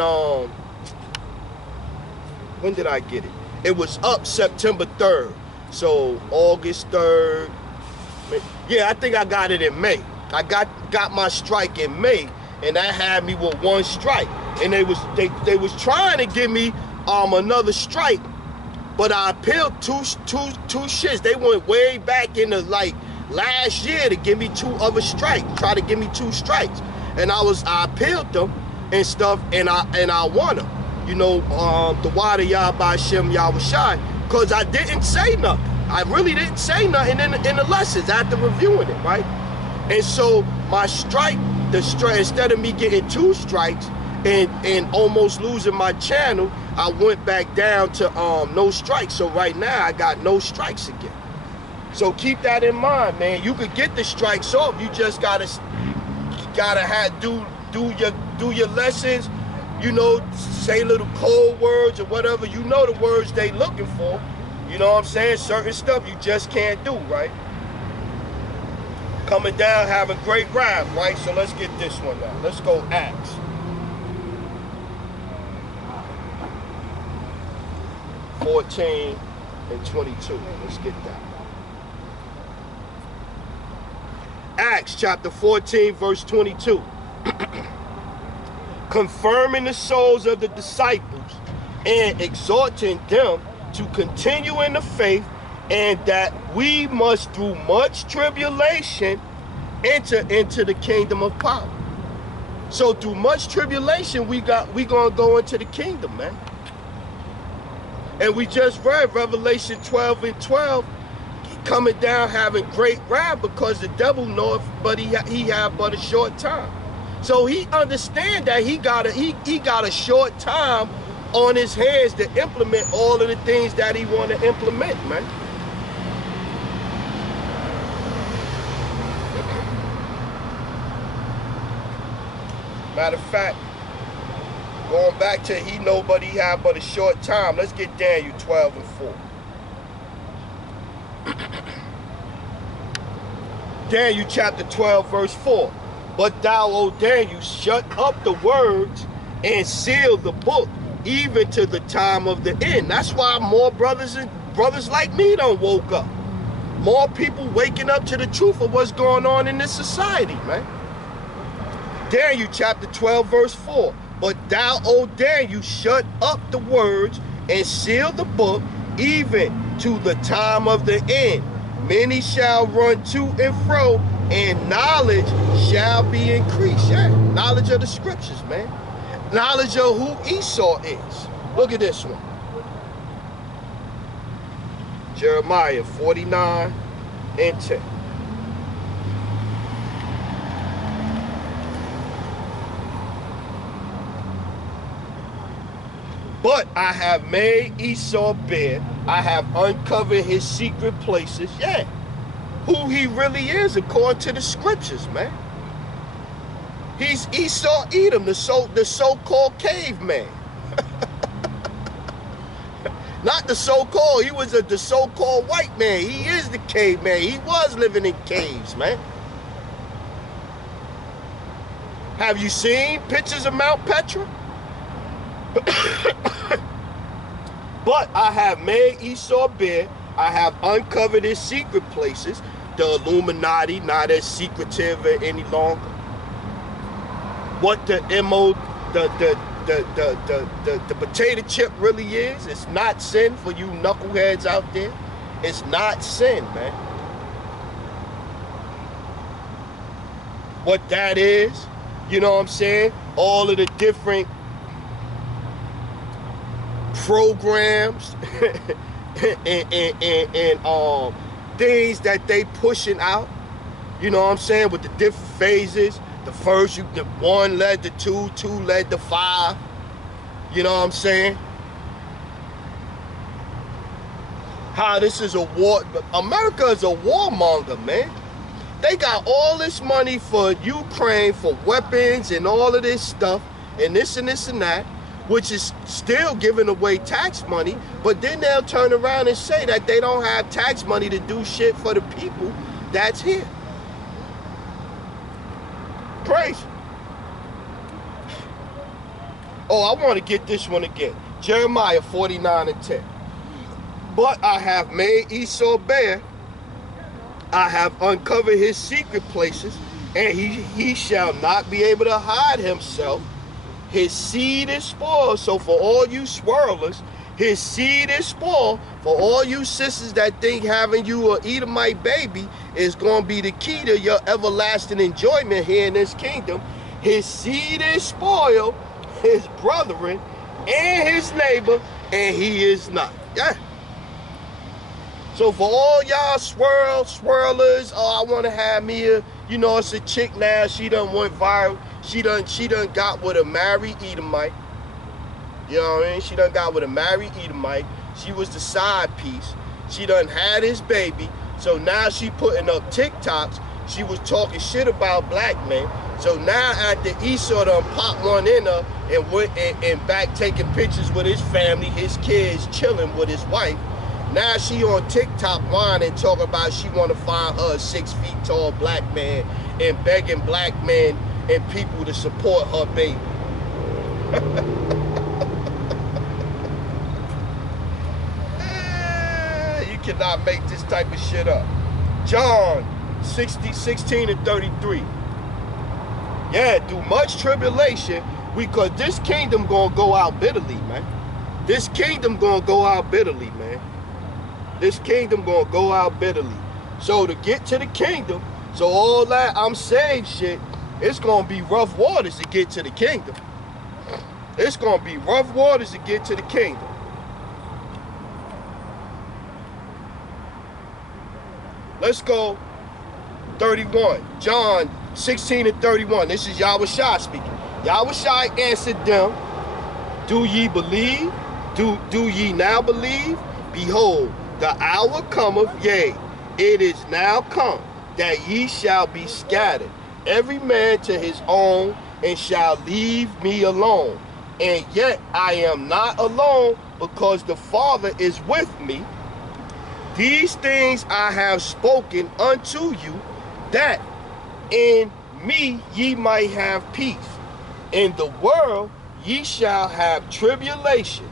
when did I get it? It was up September 3rd. So August 3rd. Yeah, I think I got it in May. I got my strike in May, and that had me with 1 strike. And they was trying to give me another strike, but I appealed two shits. They went way back into like last year to give me 2 other strikes, try to give me 2 strikes. And I appealed them and stuff, and I won them. You know, the Wada Yah by Shem Yahushai, because I didn't say nothing. I really didn't say nothing in the lessons after reviewing it, right? And so my strike, instead of me getting 2 strikes and almost losing my channel, I went back down to no strikes. So right now I got no strikes again. So keep that in mind, man. You could get the strikes off. You just gotta do your lessons. You know, say little code words or whatever. You know the words they looking for. You know what I'm saying? Certain stuff you just can't do, right? Coming down, having great wrath, right? So let's get this one now. Let's go Acts. (14 and 22). Let's get that. Acts chapter 14, verse 22. Confirming the souls of the disciples and exhorting them to continue in the faith and that we must through much tribulation enter into the kingdom of power. So through much tribulation, we gonna go into the kingdom, man. And we just read Revelation 12 and 12, coming down having great wrath because the devil knoweth, but he have but a short time. So he understand that he got a short time on his hands to implement all of the things that he want to implement, man. Matter of fact, going back to he know but he have but a short time, let's get Daniel 12 and 4. Daniel chapter 12 verse 4. But thou, O Daniel, shut up the words and seal the book, even to the time of the end. That's why more brothers like me don't woke up. More people waking up to the truth of what's going on in this society, man. Daniel chapter 12 verse 4. But thou, O Daniel, shut up the words and seal the book, even to the time of the end. Many shall run to and fro, and knowledge shall be increased. Yeah, knowledge of the scriptures, man. Knowledge of who Esau is. Look at this one. Jeremiah 49 and 10. But I have made Esau bare. I have uncovered his secret places. Yeah. Who he really is according to the scriptures, man. He's Esau Edom, the so-called caveman. Not the so-called, he was the so-called white man. He is the caveman. He was living in caves, man. Have you seen pictures of Mount Petra? But I have made Esau bare. I have uncovered his secret places. The Illuminati, not as secretive any longer. What the the potato chip really is, it's not sin for you knuckleheads out there. It's not sin, man. What that is, you know what I'm saying? All of the different programs and things that they pushing out, you know what I'm saying, with the different phases. The first, the 1 led to 2, 2 led to 5, you know what I'm saying? How this is a war, America is a warmonger, man. They got all this money for Ukraine, for weapons and all of this stuff, and this and this and that, which is still giving away tax money, but then they'll turn around and say that they don't have tax money to do shit for the people that's here. Crazy. Oh, I want to get this one again. Jeremiah 49 and 10. But I have made Esau bare. I have uncovered his secret places, and he shall not be able to hide himself. His seed is spoiled. So for all you swirlers, his seed is spoiled. For all you sisters that think having you a Edomite baby is going to be the key to your everlasting enjoyment here in this kingdom, his seed is spoiled, his brethren and his neighbor, and he is not. Yeah. So for all y'all swirlers, oh, I want to have me a, you know, it's a chick now, she done went viral. She done got with a married Edomite. You know what I mean? She done got with a married Edomite. She was the side piece. She done had his baby. So now she putting up TikToks. She was talking shit about black men. So now after Esau done popped one in her and went and back taking pictures with his family, his kids chilling with his wife. Now she on TikTok whining, talking about she want to find her a 6 feet tall black man and begging black men and people to support her baby. You cannot make this type of shit up. John 16 and 33. Yeah, through much tribulation, because this kingdom gonna go out bitterly, man. This kingdom gonna go out bitterly, man. This kingdom gonna go out bitterly. So to get to the kingdom, so all that I'm saved shit, it's gonna be rough waters to get to the kingdom. It's gonna be rough waters to get to the kingdom. Let's go 31. John 16 and 31. This is Yahushua speaking. Yahushua answered them, do ye believe? Do ye now believe? Behold, the hour cometh, yea, it is now come, that ye shall be scattered, every man to his own, and shall leave me alone. And yet I am not alone, because the Father is with me. These things I have spoken unto you, that in me ye might have peace. In the world ye shall have tribulation.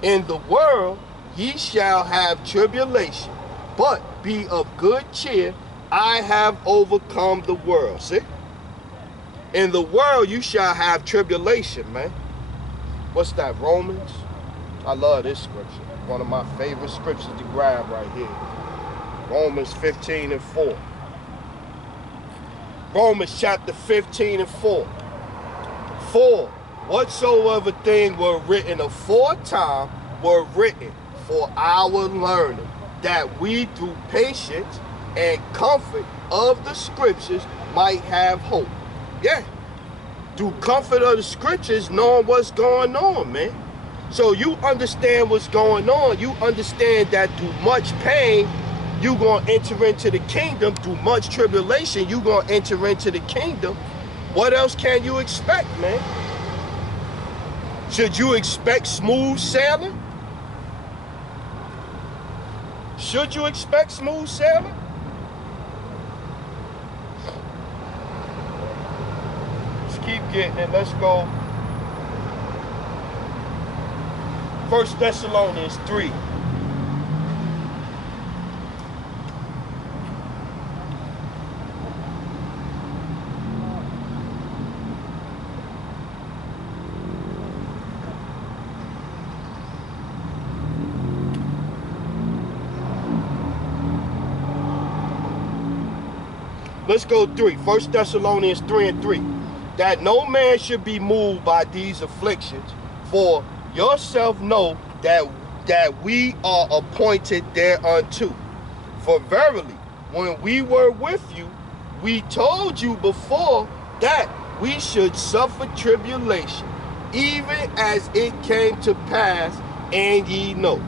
In the world ye shall have tribulation. But be of good cheer, I have overcome the world. See? In the world you shall have tribulation, man. What's that, Romans? I love this scripture. One of my favorite scriptures to grab right here. Romans 15 and 4. Romans chapter 15 and 4. For whatsoever things were written aforetime were written for our learning, that we through patience and comfort of the scriptures might have hope. Yeah. Through comfort of the scriptures, knowing what's going on, man. So you understand what's going on. You understand that through much pain, you're going to enter into the kingdom. Through much tribulation, you're going to enter into the kingdom. What else can you expect, man? Should you expect smooth sailing? Should you expect smooth sailing? Let's keep getting it. Let's go. 1 Thessalonians 3. Let's go 3. 1 Thessalonians 3 and 3. That no man should be moved by these afflictions, for yourself know that we are appointed thereunto. For verily, when we were with you, we told you before that we should suffer tribulation, even as it came to pass, and ye know.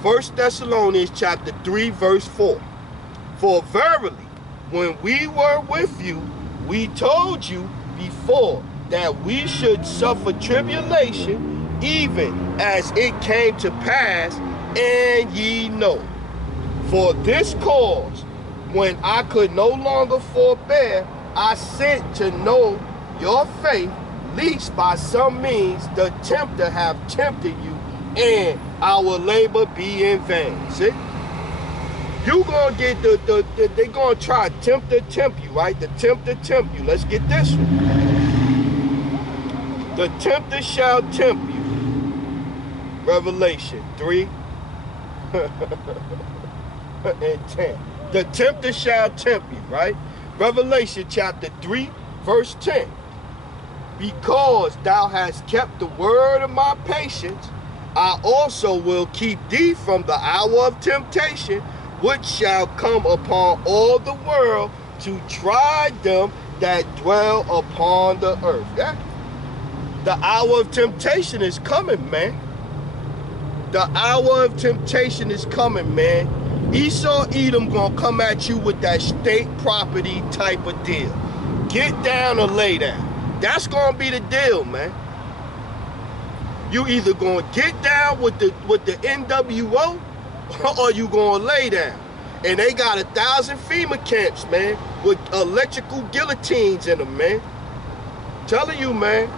1 Thessalonians chapter 3, verse 4. For verily, when we were with you, we told you before that we should suffer tribulation, even as it came to pass, and ye know. For this cause, when I could no longer forbear, I sent to know your faith, lest by some means the tempter have tempted you, and our labor be in vain. See? You gonna get they gonna try to tempt you, right? The tempter tempt you. Let's get this one. The tempter shall tempt you. Revelation 3 and 10. The tempter shall tempt you, right? Revelation chapter 3, verse 10. Because thou hast kept the word of my patience, I also will keep thee from the hour of temptation, which shall come upon all the world to try them that dwell upon the earth. Yeah? The hour of temptation is coming, man. The hour of temptation is coming, man. Esau Edom gonna come at you with that state property type of deal. Get down or lay down. That's gonna be the deal, man. You either gonna get down with the NWO, or you gonna lay down. And they got 1,000 FEMA camps, man, with electrical guillotines in them, man. I'm telling you, man.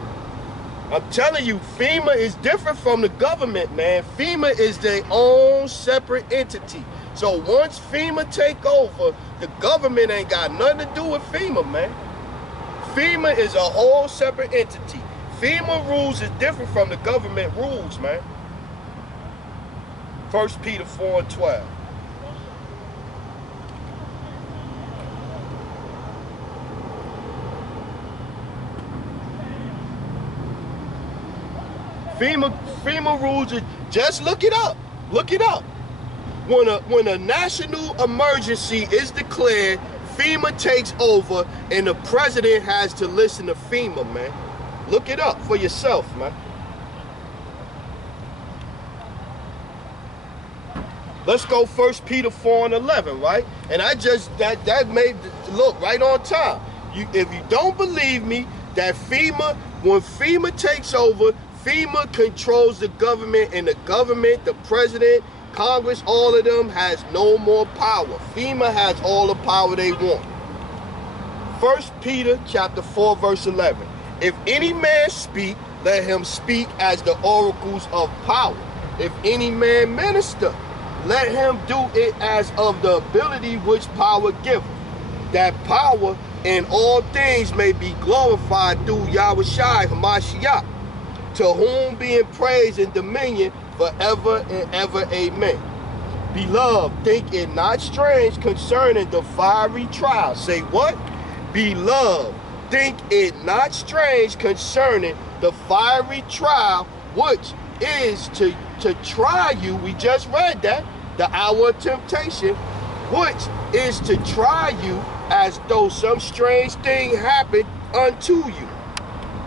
I'm telling you, FEMA is different from the government, man. FEMA is their own separate entity. So once FEMA take over, the government ain't got nothing to do with FEMA, man. FEMA is a whole separate entity. FEMA rules is different from the government rules, man. 1 Peter 4 and 12. FEMA rules it. Just look it up. Look it up. When a national emergency is declared, FEMA takes over, and the president has to listen to FEMA, man. Look it up for yourself, man. Let's go 1 Peter 4:11, right? And I just, that made, look, right on time. If you don't believe me, that when FEMA takes over, FEMA controls the government, and the government, the president, Congress, all of them has no more power. FEMA has all the power they want. 1 Peter chapter 4, verse 11. If any man speak, let him speak as the oracles of power. If any man minister, let him do it as of the ability which power giveth, that power in all things may be glorified through Yahushua HaMashiach, to whom being praise and dominion forever and ever. Amen. Beloved, think it not strange concerning the fiery trial. Say what? Beloved, think it not strange concerning the fiery trial, which is to try you. We just read that, the hour of temptation, which is to try you as though some strange thing happened unto you.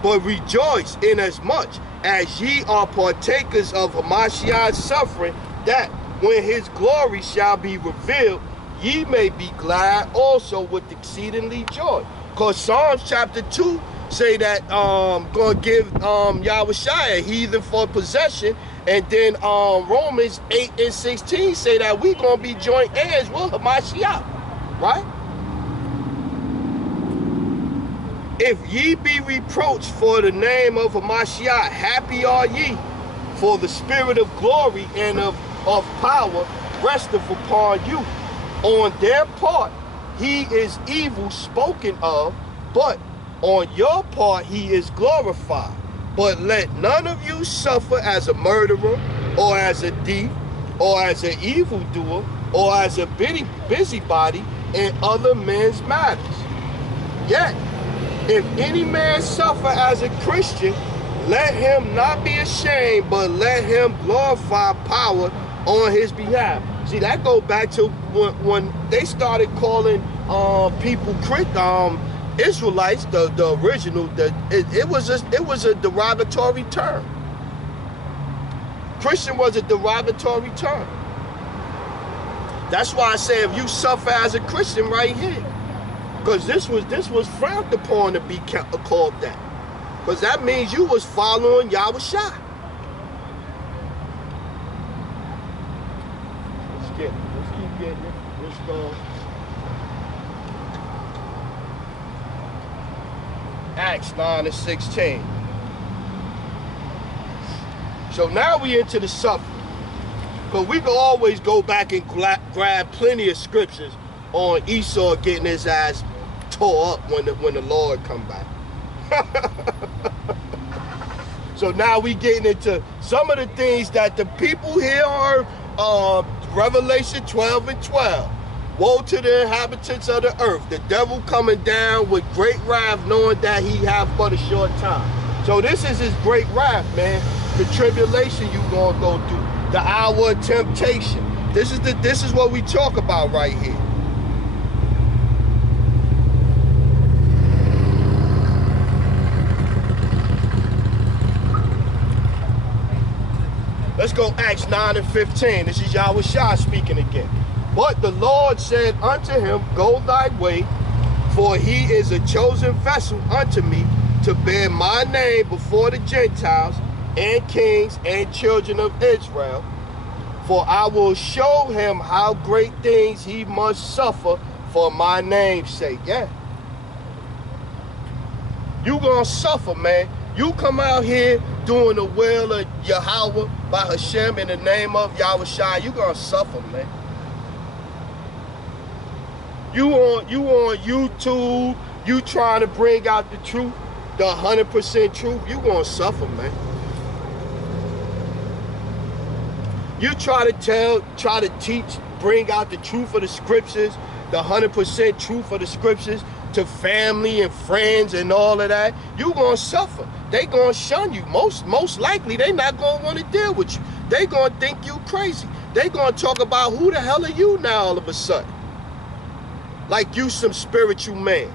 But rejoice inasmuch as ye are partakers of Hamashiach's suffering, that when his glory shall be revealed, ye may be glad also with exceedingly joy. Because Psalms chapter 2 say that gonna give Yahushua a heathen for possession, and then Romans 8:16 say that we gonna be joint heirs with Hamashiach, right? If ye be reproached for the name of Hamashiach, happy are ye, for the spirit of glory and of power resteth upon you. On their part he is evil spoken of, but on your part he is glorified. But let none of you suffer as a murderer, or as a thief, or as an evildoer, or as a busybody in other men's matters. Yet, if any man suffer as a Christian, let him not be ashamed, but let him glorify power on his behalf. See, that go back to when they started calling people Israelites, the original. It was a derogatory term. Christian was a derogatory term. That's why I say if you suffer as a Christian right here, because this was frowned upon to be called that, because that means you was following Yahushua. Let's keep getting it. Let's go. Acts 9:16. So now we into the suffering. But we can always go back and grab plenty of scriptures on Esau getting his ass tore up when the Lord come back. So now we getting into some of the things that the people here are Revelation 12:12. Woe to the inhabitants of the earth, the devil coming down with great wrath, knowing that he have but a short time. So this is his great wrath, man. The tribulation you gonna go through, the hour of temptation. This is what we talk about right here. Let's go Acts 9:15. This is Yahushua speaking again. But the Lord said unto him, Go thy way, for he is a chosen vessel unto me to bear my name before the Gentiles and kings and children of Israel. For I will show him how great things he must suffer for my name's sake. Yeah. You gonna suffer, man. You come out here doing the will of Yahweh by Hashem in the name of Yahushua, you gonna suffer, man. You on YouTube, you trying to bring out the truth, the 100% truth, you gonna suffer, man. You try to teach, bring out the truth of the scriptures, the 100% truth of the scriptures to family and friends and all of that, you gonna suffer. they gonna shun you. Most likely, they not gonna want to deal with you. They gonna think you crazy. They gonna talk about who the hell are you now all of a sudden. Like you some spiritual man.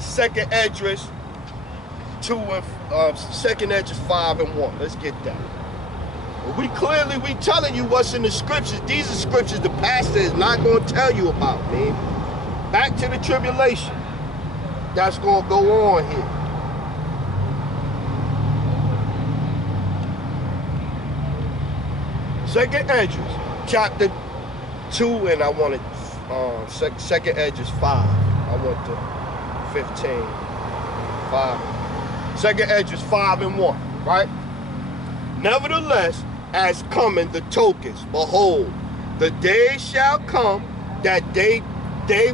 Second Esdras 2 and Second Esdras 5 and 1. Let's get that. Well, we telling you what's in the scriptures. These are scriptures the pastor is not going to tell you about, man. Back to the tribulation that's going to go on here. Second Esdras chapter 2, and I wanted Second Esdras 5. I want to 15, 5. Second Esdras 5 and 1, right? Nevertheless, as coming the tokens, behold, the day shall come that they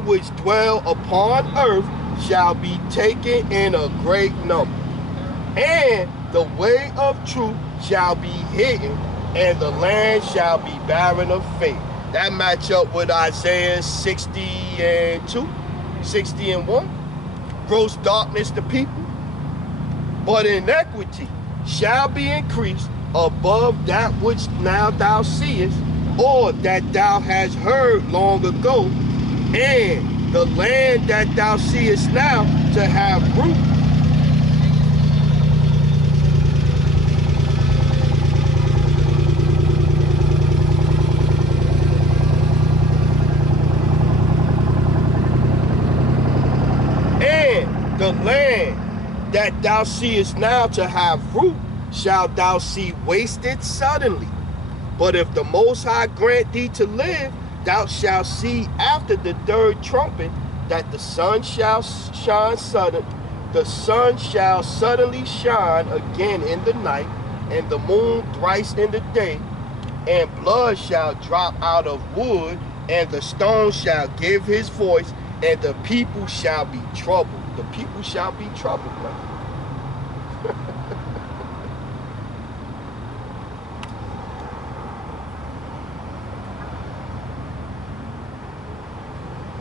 which dwell upon earth shall be taken in a great number. And the way of truth shall be hidden, and the land shall be barren of faith. That match up with Isaiah 60 and 2, 60 and 1. Gross darkness the people, but iniquity shall be increased above that which now thou seest, or that thou hast heard long ago, and the land that thou seest now to have root. And the land that thou seest now to have root shalt thou see wasted suddenly. But if the Most High grant thee to live, thou shalt see after the third trumpet that the sun shall shine suddenly. The sun shall suddenly shine again in the night, and the moon thrice in the day, and blood shall drop out of wood, and the stone shall give his voice, and the people shall be troubled. The people shall be troubled, man.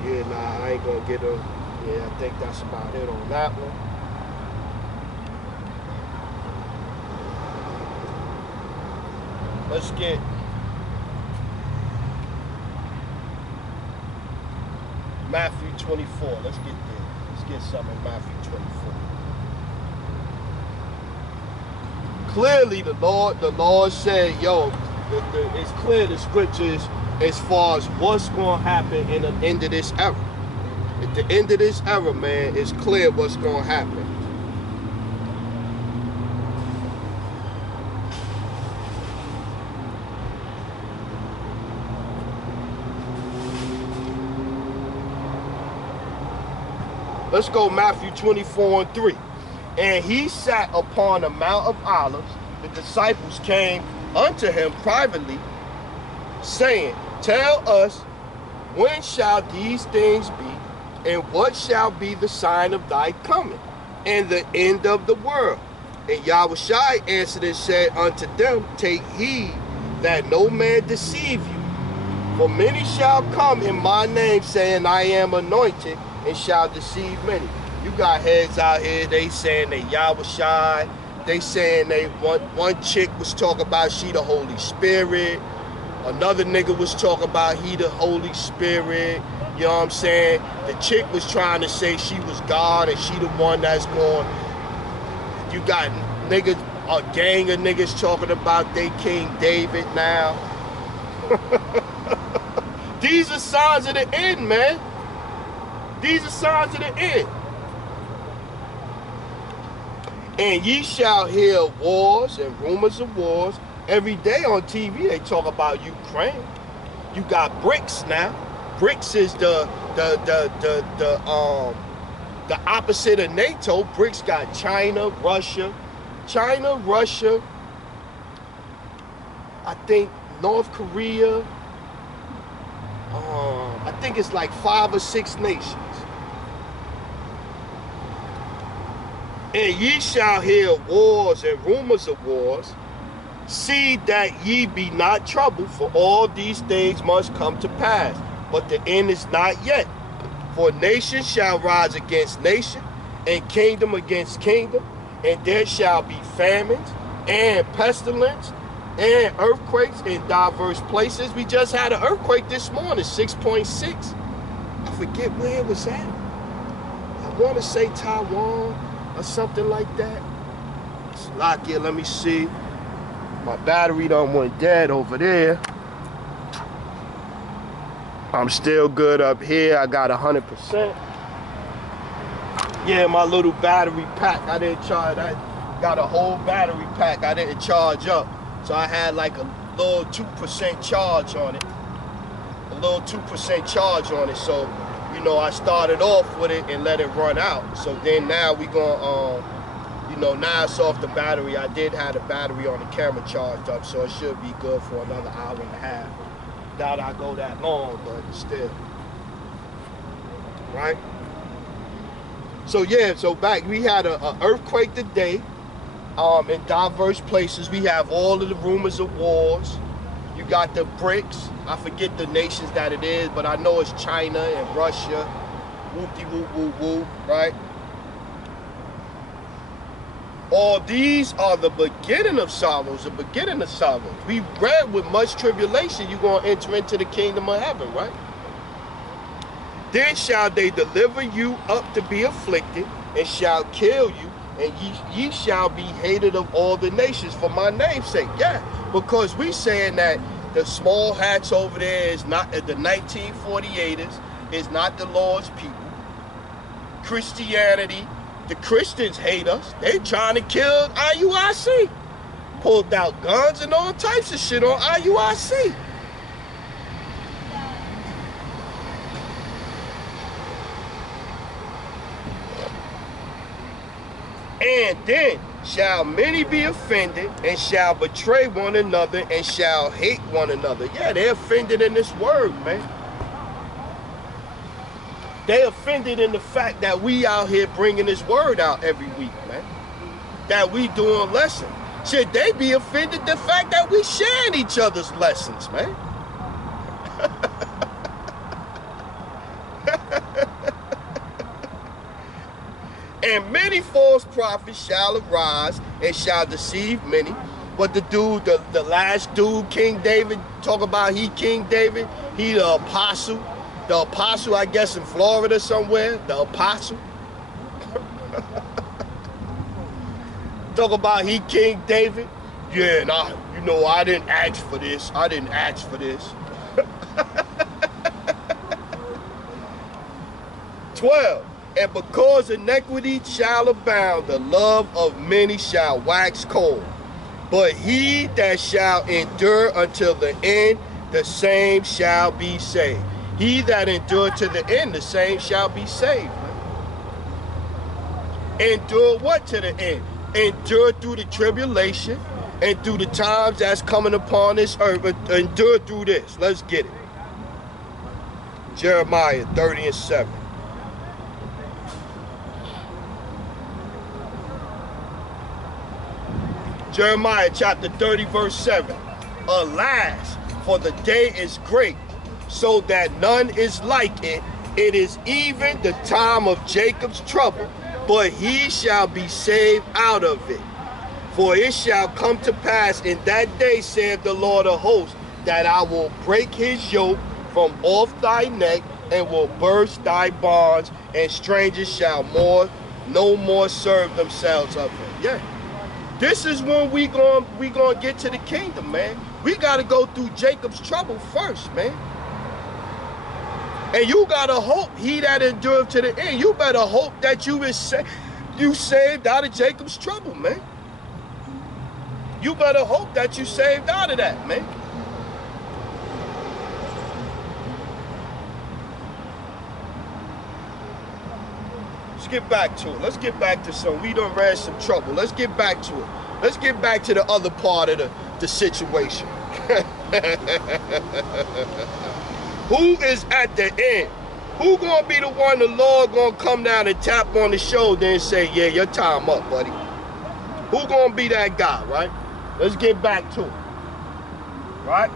Yeah, nah, I ain't gonna get a. Yeah, I think that's about it on that one. Let's get Matthew 24. Let's get there. Let's get some in Matthew 24. Clearly, the Lord said, yo, it's clear the scriptures as far as what's going to happen in the end of this era. At the end of this era, man, it's clear what's going to happen. Let's go Matthew 24 and 3. And he sat upon the Mount of Olives. The disciples came unto him privately, saying, Tell us, when shall these things be, and what shall be the sign of thy coming, and the end of the world? And Yahushua answered and said unto them, Take heed that no man deceive you. For many shall come in my name, saying, I am anointed, and shall deceive many. You got heads out here, they saying they Yahushua. They saying they one chick was talking about she the Holy Spirit. Another nigga was talking about he the Holy Spirit. You know what I'm saying? The chick was trying to say she was God and she the one that's going. You got niggas, a gang of niggas talking about they King David now. These are signs of the end, man. These are signs of the end. And ye shall hear wars and rumors of wars. Every day on TV they talk about Ukraine. You got BRICS now. BRICS is the opposite of NATO. BRICS got China, Russia, I think North Korea. I think it's like 5 or 6 nations. And ye shall hear wars and rumors of wars. See that ye be not troubled, for all these things must come to pass. but the end is not yet. For nation shall rise against nation, and kingdom against kingdom, and there shall be famines and pestilence and earthquakes in diverse places. We just had an earthquake this morning, 6.6. I forget where it was at. I want to say Taiwan or something like that. Lock it, let me see. My battery done went dead over there. I'm still good up here. I got 100%. Yeah, my little battery pack, I didn't charge. I got a whole battery pack I didn't charge up. So I had like a little 2% charge on it. A little 2% charge on it. So, you know, I started off with it and let it run out. So then now we gonna, you know, now it's off the battery. I did have the battery on the camera charged up, so it should be good for another hour and a half. Doubt I go that long, but still. Right? So yeah, so back, we had a earthquake today in diverse places. We have all of the rumors of wars. You got the BRICS. I forget the nations that it is, but I know it's China and Russia. Whoop-de-whoop-whoop-whoop, right? All these are the beginning of sorrows, the beginning of sorrows. We read with much tribulation, you're going to enter into the kingdom of heaven, right? Then shall they deliver you up to be afflicted, and shall kill you, and ye shall be hated of all the nations for my name's sake. Yeah, because we saying that the small hats over there is not, the 1948ers is not the Lord's people. Christianity, the Christians hate us. They trying to kill IUIC. Pulled out guns and all types of shit on IUIC. And then shall many be offended, and shall betray one another, and shall hate one another. Yeah, they're offended in this word, man. They offended in the fact that we out here bringing this word out every week, man. That we doing lessons. Should they be offended the fact that we sharing each other's lessons, man? And many false prophets shall arise and shall deceive many. But the dude, the last dude, King David, talk about he King David, he the apostle. The apostle, I guess, in Florida somewhere. The apostle. Talk about he King David. Yeah, and you know, I didn't ask for this. I didn't ask for this. 12. And because iniquity shall abound, the love of many shall wax cold. But he that shall endure until the end, the same shall be saved. He that endured to the end, the same shall be saved. Endure what to the end? Endure through the tribulation and through the times that's coming upon this earth. Endure through this. Let's get it. Jeremiah 30:7. Jeremiah chapter 30, verse 7. Alas, for the day is great, so that none is like it. It is even the time of Jacob's trouble, but he shall be saved out of it. For it shall come to pass in that day, saith the Lord of hosts, that I will break his yoke from off thy neck, and will burst thy bonds, and strangers shall no more serve themselves of him. Yeah. This is when we gonna get to the kingdom, man. We gotta go through Jacob's trouble first, man. And you gotta hope he that endured to the end. You better hope that you saved out of Jacob's trouble, man. You better hope that you saved out of that, man. Let's get back to it. Let's get back to some. We done read some trouble. Let's get back to it. Let's get back to the other part of the situation. Who is at the end? Who gonna be the one the Lord gonna come down and tap on the shoulder and say, yeah, your time up, buddy? Who gonna be that guy, right? Let's get back to it. Right?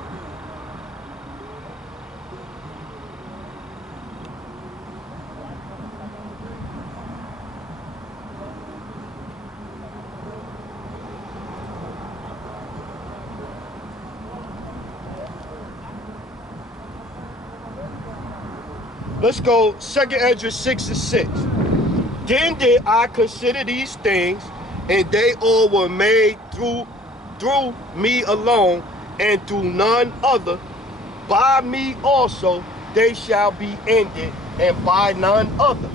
Let's go 2nd Esdras 6:6. Then did I consider these things, and they all were made through me alone, and through none other. By me also they shall be ended, and by none other.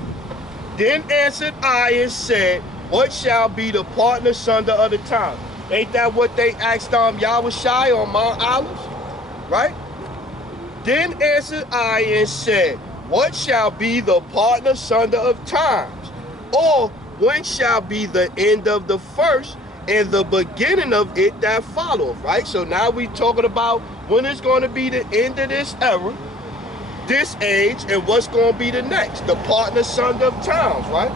Then answered I and said, what shall be the partner sunder of the time? Ain't that what they asked Yahweh Shai on Mount Olives? Right? Then answered I and said, what shall be the partner sunder of times? Or when shall be the end of the first and the beginning of it that followeth? Right? So now we talking about when it's going to be the end of this era, this age, and what's going to be the next, the partner sunder of times, right?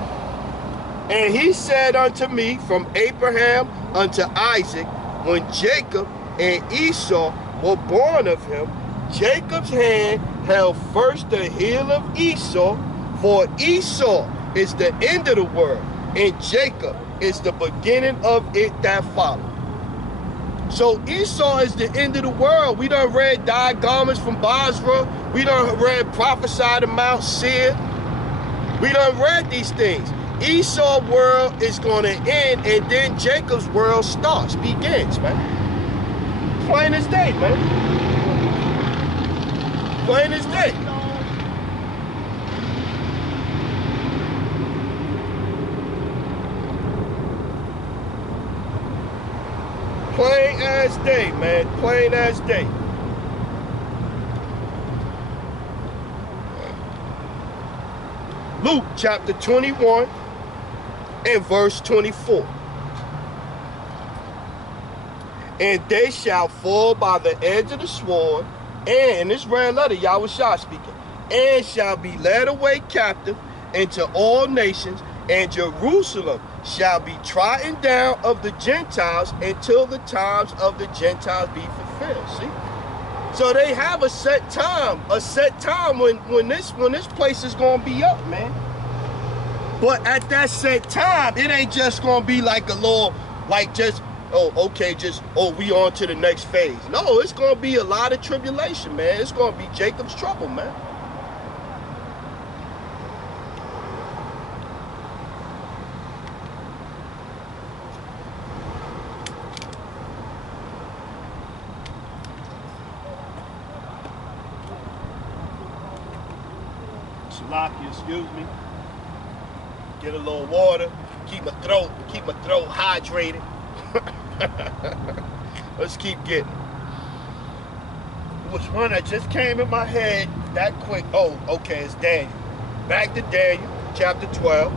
And he said unto me, from Abraham unto Isaac, when Jacob and Esau were born of him, Jacob's hand held first the heel of Esau, for Esau is the end of the world, and Jacob is the beginning of it that followed. So Esau is the end of the world. We done read dyed garments from Basra. We done read prophesied of Mount Seir. We done read these things. Esau's world is going to end, and then Jacob's world begins, man. Plain as day, man. Plain as day. Plain as day, man. Plain as day. Luke chapter 21 and verse 24. And they shall fall by the edge of the sword, and this red letter, Yahweh Shah speaking, and shall be led away captive into all nations, and Jerusalem shall be trodden down of the Gentiles until the times of the Gentiles be fulfilled. See? So they have a set time when this place is gonna be up, man. But at that set time, it ain't just gonna be like a little, like just, oh, okay, just, oh, we on to the next phase. No, it's gonna be a lot of tribulation, man. It's gonna be Jacob's trouble, man. Salaki, excuse me. Get a little water. Keep my throat hydrated. Let's keep getting. Which one that just came in my head that quick? Oh, okay, it's Daniel. Back to Daniel, chapter 12.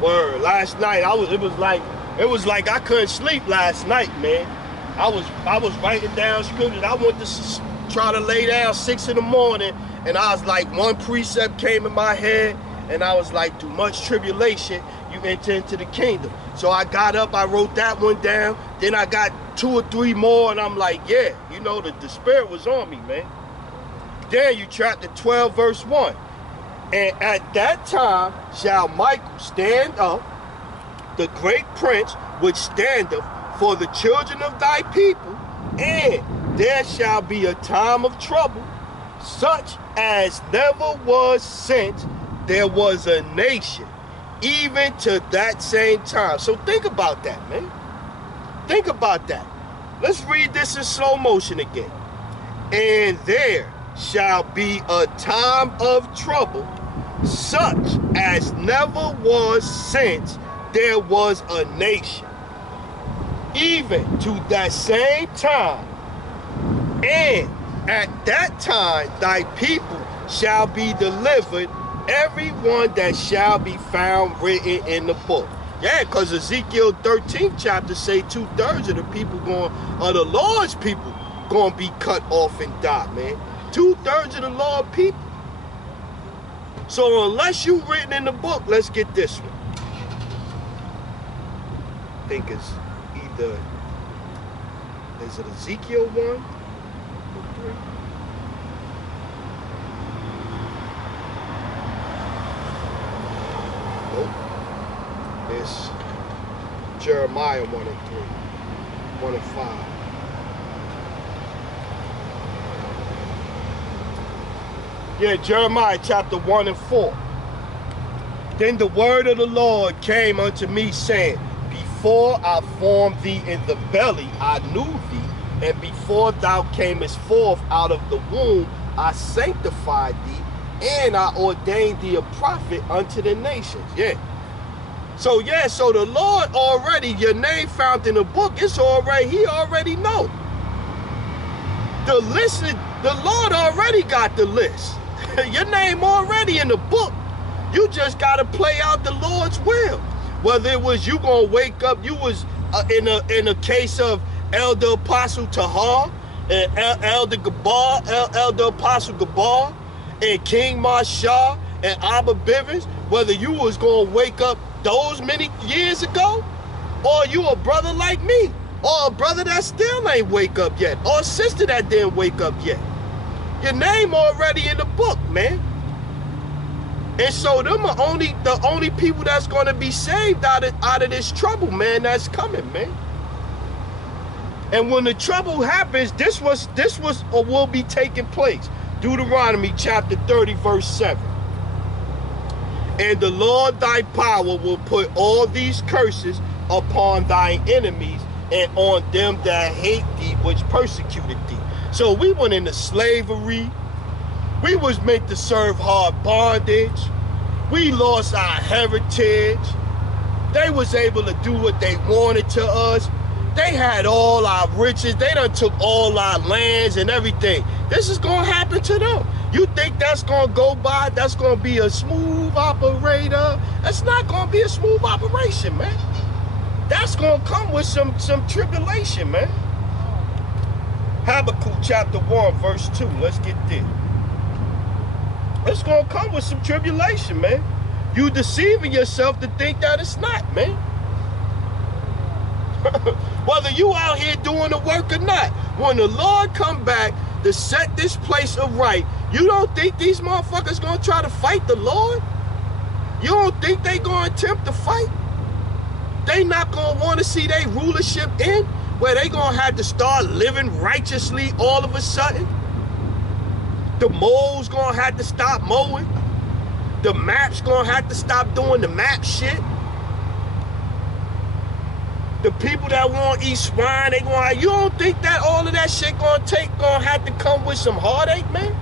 Word. Last night it was like I couldn't sleep last night, man. I was writing down scriptures. I went to try to lay down 6 in the morning, and I was like, one precept came in my head, and I was like, through much tribulation, you enter into the kingdom. So I got up, I wrote that one down, then I got 2 or 3 more, and I'm like, yeah, you know, the spirit was on me, man. Daniel chapter 12, verse 1. And at that time shall Michael stand up, the great prince which standeth for the children of thy people, and there shall be a time of trouble, such as never was since there was a nation, even to that same time. So think about that, man. Think about that. Let's read this in slow motion again. And there shall be a time of trouble, such as never was since there was a nation, even to that same time. And at that time thy people shall be delivered, every one that shall be found written in the book. Yeah, because Ezekiel 13th chapter say 2/3 of the people of the Lord's people gonna be cut off and die, man. 2/3 of the Lord's people. So unless you written in the book, let's get this one. I think it's either, is it Ezekiel 1 or 3? Nope. It's Jeremiah 1 and 3. 1 and 5. Yeah, Jeremiah chapter 1 and 4. Then the word of the Lord came unto me, saying, before I formed thee in the belly, I knew thee, and before thou camest forth out of the womb, I sanctified thee, and I ordained thee a prophet unto the nations. Yeah. So the Lord already, your name found in the book, it's already, he already know. The list, the Lord already got the list. Your name already in the book. You just got to play out the Lord's will. Whether it was you gonna wake up, you was in a case of Elder Apostle Tahar and Elder Gabar, Elder Apostle Gabar, and King Marshall and Abba Bivens, whether you was gonna wake up those many years ago, or you a brother like me, or a brother that still ain't wake up yet, or a sister that didn't wake up yet. Your name already in the book, man. And so them are the only people that's gonna be saved out of this trouble, man, that's coming, man. And when the trouble happens, this was or will be taking place. Deuteronomy chapter 30, verse 7. And the Lord thy power will put all these curses upon thine enemies and on them that hate thee, which persecuted thee. So we went into slavery. We was meant to serve hard bondage. We lost our heritage. They was able to do what they wanted to us. They had all our riches. They done took all our lands and everything. This is gonna happen to them. You think that's gonna go by? That's gonna be a smooth operator? That's not gonna be a smooth operation, man. That's gonna come with some tribulation, man. Habakkuk chapter 1, verse 2. Let's get there. It's gonna come with some tribulation, man. You deceiving yourself to think that it's not, man. Whether you out here doing the work or not, when the Lord come back to set this place right, you don't think these motherfuckers gonna try to fight the Lord? You don't think they gonna attempt to fight? They not gonna want to see their rulership end, where they gonna have to start living righteously all of a sudden? The moles gonna have to stop mowing. The maps gonna have to stop doing the map shit. The people that want to eat swine, they gonna. You don't think that all of that shit gonna have to come with some heartache, man?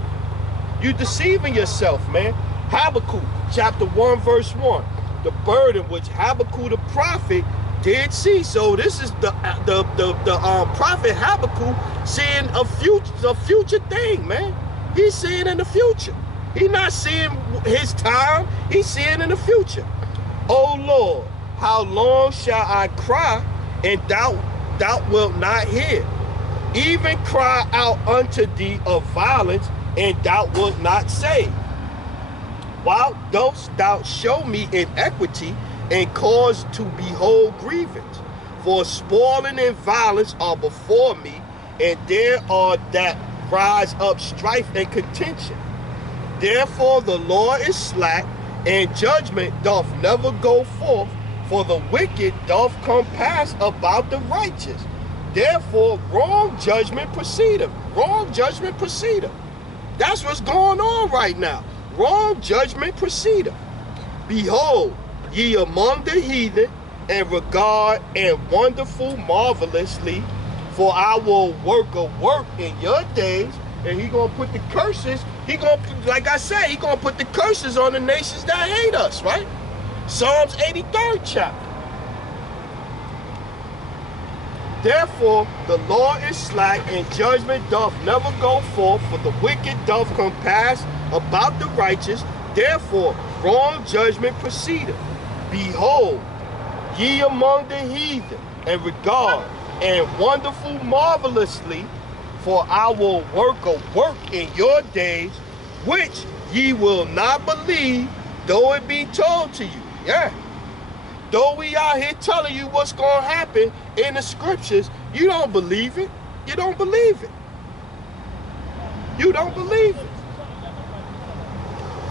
You deceiving yourself, man. Habakkuk chapter 1, verse 1. The burden which Habakkuk the prophet did see. So this is the prophet Habakkuk seeing a future thing, man. He's seeing in the future. He's not seeing his time. He's seeing in the future. Oh Lord, how long shall I cry, and thou wilt not hear? Even cry out unto thee of violence, and thou wilt not save. Why dost thou show me iniquity, and cause to behold grievance? For spoiling and violence are before me, and there are that rise up strife and contention. Therefore the Lord is slack, and judgment doth never go forth, for the wicked doth compass about the righteous. Therefore wrong judgment proceedeth. Wrong judgment proceedeth. That's what's going on right now. Wrong judgment proceedeth. Behold, ye among the heathen, and regard and wonderful marvelously, for I will work a work in your days. And he gonna put the curses, like I said, he gonna put the curses on the nations that hate us, right? Psalms 83rd chapter. Therefore the Lord is slack, and judgment doth never go forth, for the wicked doth compass about the righteous. Therefore wrong judgment proceedeth. Behold, ye among the heathen, and regard and wonderful marvelously, for I will work a work in your days, which ye will not believe, though it be told to you. Yeah. Though we out here telling you what's going to happen in the scriptures, you don't believe it. You don't believe it. You don't believe it.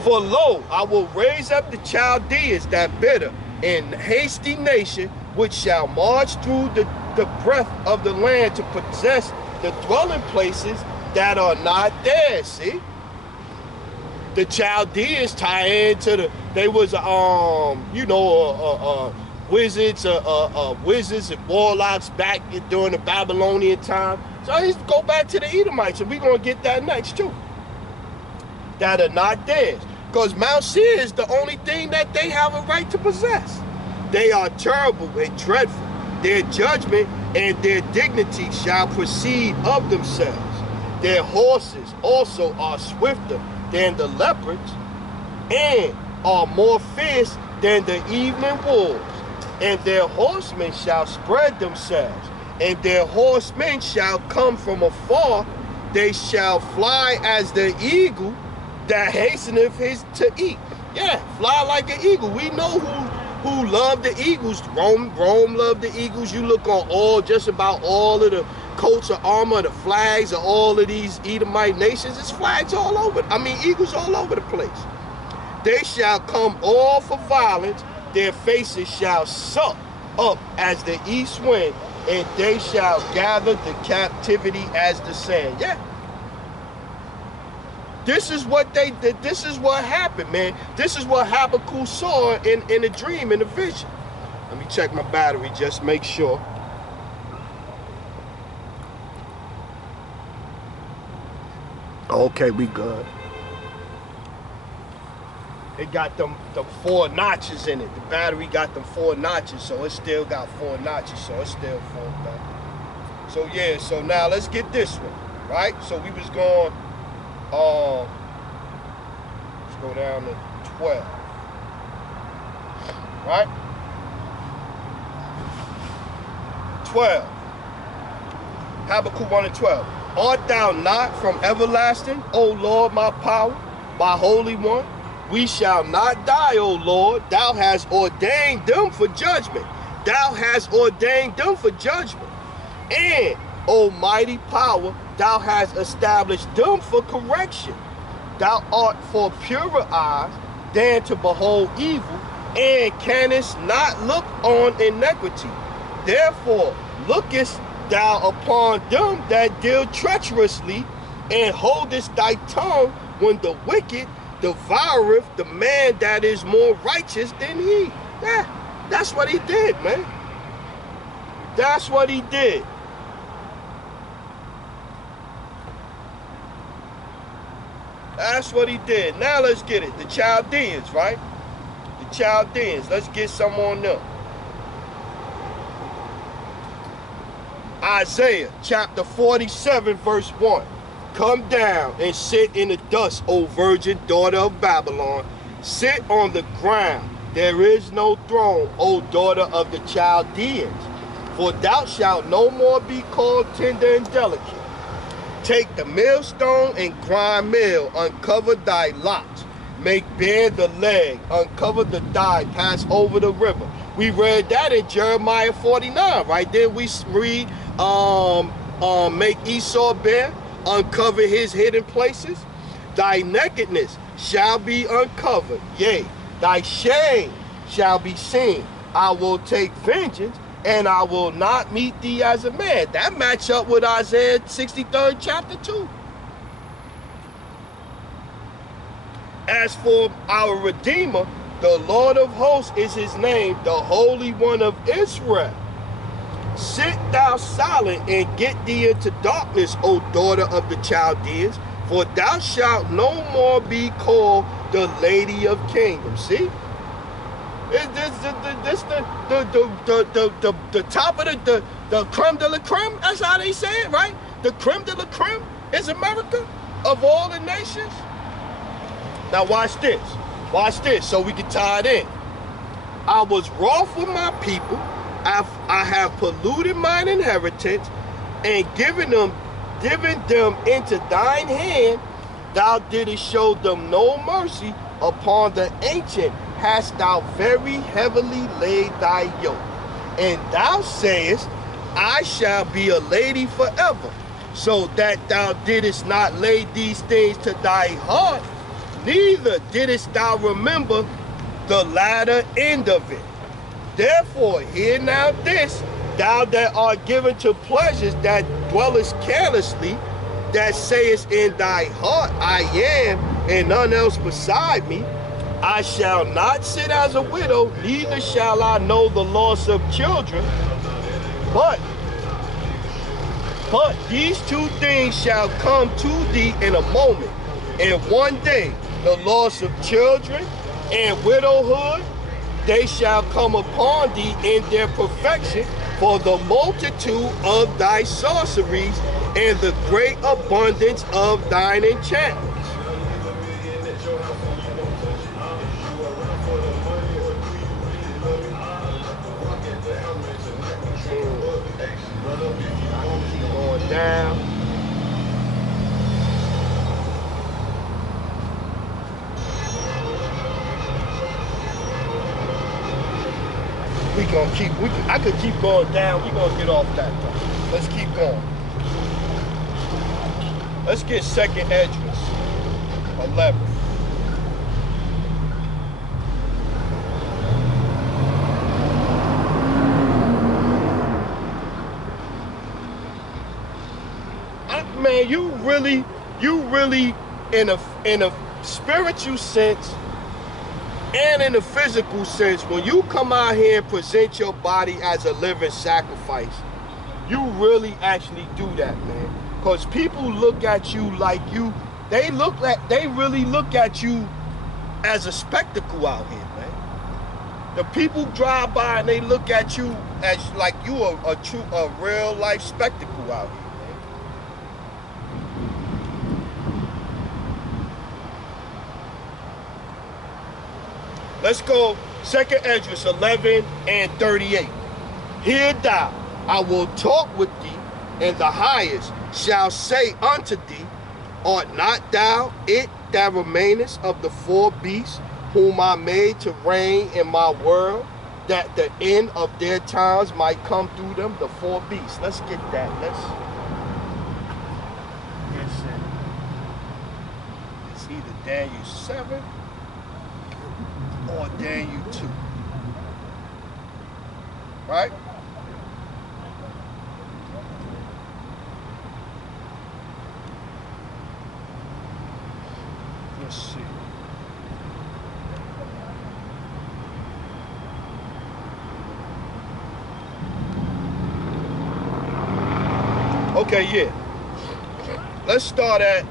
For lo, I will raise up the Chaldeans, that bitter and hasty nation, which shall march through the breadth of the land to possess the dwelling places that are not there. See? The Chaldeans tie into they was wizards and warlocks back during the Babylonian time. So he's go back to the Edomites, and we're gonna get that next too. That are not theirs. Because Mount Seir is the only thing that they have a right to possess. They are terrible and dreadful. Their judgment and their dignity shall proceed of themselves. Their horses also are swifter than the leopards, and are more fierce than the evening wolves. And their horsemen shall spread themselves, and their horsemen shall come from afar. They shall fly as the eagle that hasteneth his to eat. Yeah, fly like an eagle. We know who love the eagles. Rome loved the eagles. You look on just about all of the coats of armor, the flags of all of these Edomite nations. It's flags all over. Eagles all over the place. They shall come all for violence. Their faces shall suck up as the east wind, and they shall gather the captivity as the sand. Yeah. This is what they did. This is what happened, man. This is what Habakkuk saw in a dream, in a vision. Let me check my battery, just make sure. Okay, we good. It got them 4 notches in it. The battery got them 4 notches, so it still got 4 notches, so it's still full back. So yeah, so now let's get this one, right? So we was going, let's go down to 12, right? 12. Habakkuk 1 and 12. Art thou not from everlasting, O Lord, my power, my Holy One? We shall not die, O Lord. Thou hast ordained them for judgment. Thou hast ordained them for judgment. And, O mighty power, thou hast established them for correction. Thou art for purer eyes than to behold evil, and canst not look on iniquity. Therefore, lookest thou upon them that deal treacherously, and holdest thy tongue when the wicked devoureth the man that is more righteous than he. Yeah, that's what he did, man. That's what he did. That's what he did. Now let's get it. The Chaldeans, right? The Chaldeans. Let's get some on them. Isaiah chapter 47 verse 1. Come down and sit in the dust, O virgin daughter of Babylon. Sit on the ground. There is no throne, O daughter of the Chaldeans. For thou shalt no more be called tender and delicate. Take the millstone and grind meal. Uncover thy locks. Make bare the leg. Uncover the thigh. Pass over the river. We read that in Jeremiah 49, right? Then we read, make Esau bare. Uncover his hidden places. Thy nakedness shall be uncovered. Yea, thy shame shall be seen. I will take vengeance, and I will not meet thee as a man. That match up with Isaiah 63rd chapter 2. As for our Redeemer, the Lord of hosts is his name, the Holy One of Israel. Sit thou silent and get thee into darkness, O daughter of the Chaldeans, for thou shalt no more be called the Lady of Kingdoms. See? This the top of the creme de la creme. That's how they say it, right? The creme de la creme is America of all the nations. Now watch this. Watch this so we can tie it in. I was wroth with my people. I have polluted mine inheritance and given them into thine hand. Thou didst show them no mercy. Upon the ancient hast thou very heavily laid thy yoke. And thou sayest, I shall be a lady forever, so that thou didst not lay these things to thy heart, neither didst thou remember the latter end of it. Therefore, hear now this, Thou that art given to pleasures, that dwellest carelessly, that sayest in thy heart, I am, and none else beside me. I shall not sit as a widow, neither shall I know the loss of children. But these two things shall come to thee in a moment, and one day the loss of children and widowhood, they shall come upon thee in their perfection, for the multitude of thy sorceries and the great abundance of thine enchantments. Going down. I could keep going down. We're gonna get off that though. Let's keep going. Let's get 2nd Esdras 11. Man, you really in a spiritual sense and in a physical sense, when you come out here and present your body as a living sacrifice, you really actually do that, man. Because people look at you like they really look at you as a spectacle out here, man. The people drive by and they look at you as like you a real life spectacle out here. Let's go 2nd Esdras 11 and 38. Hear thou, I will talk with thee, and the highest shall say unto thee, art not thou it that remainest of the 4 beasts, whom I made to reign in my world, that the end of their times might come through them? The 4 beasts. Let's get that. It's either Daniel 7 or Daniel 2. Right? Let's see. Okay, yeah. Let's start at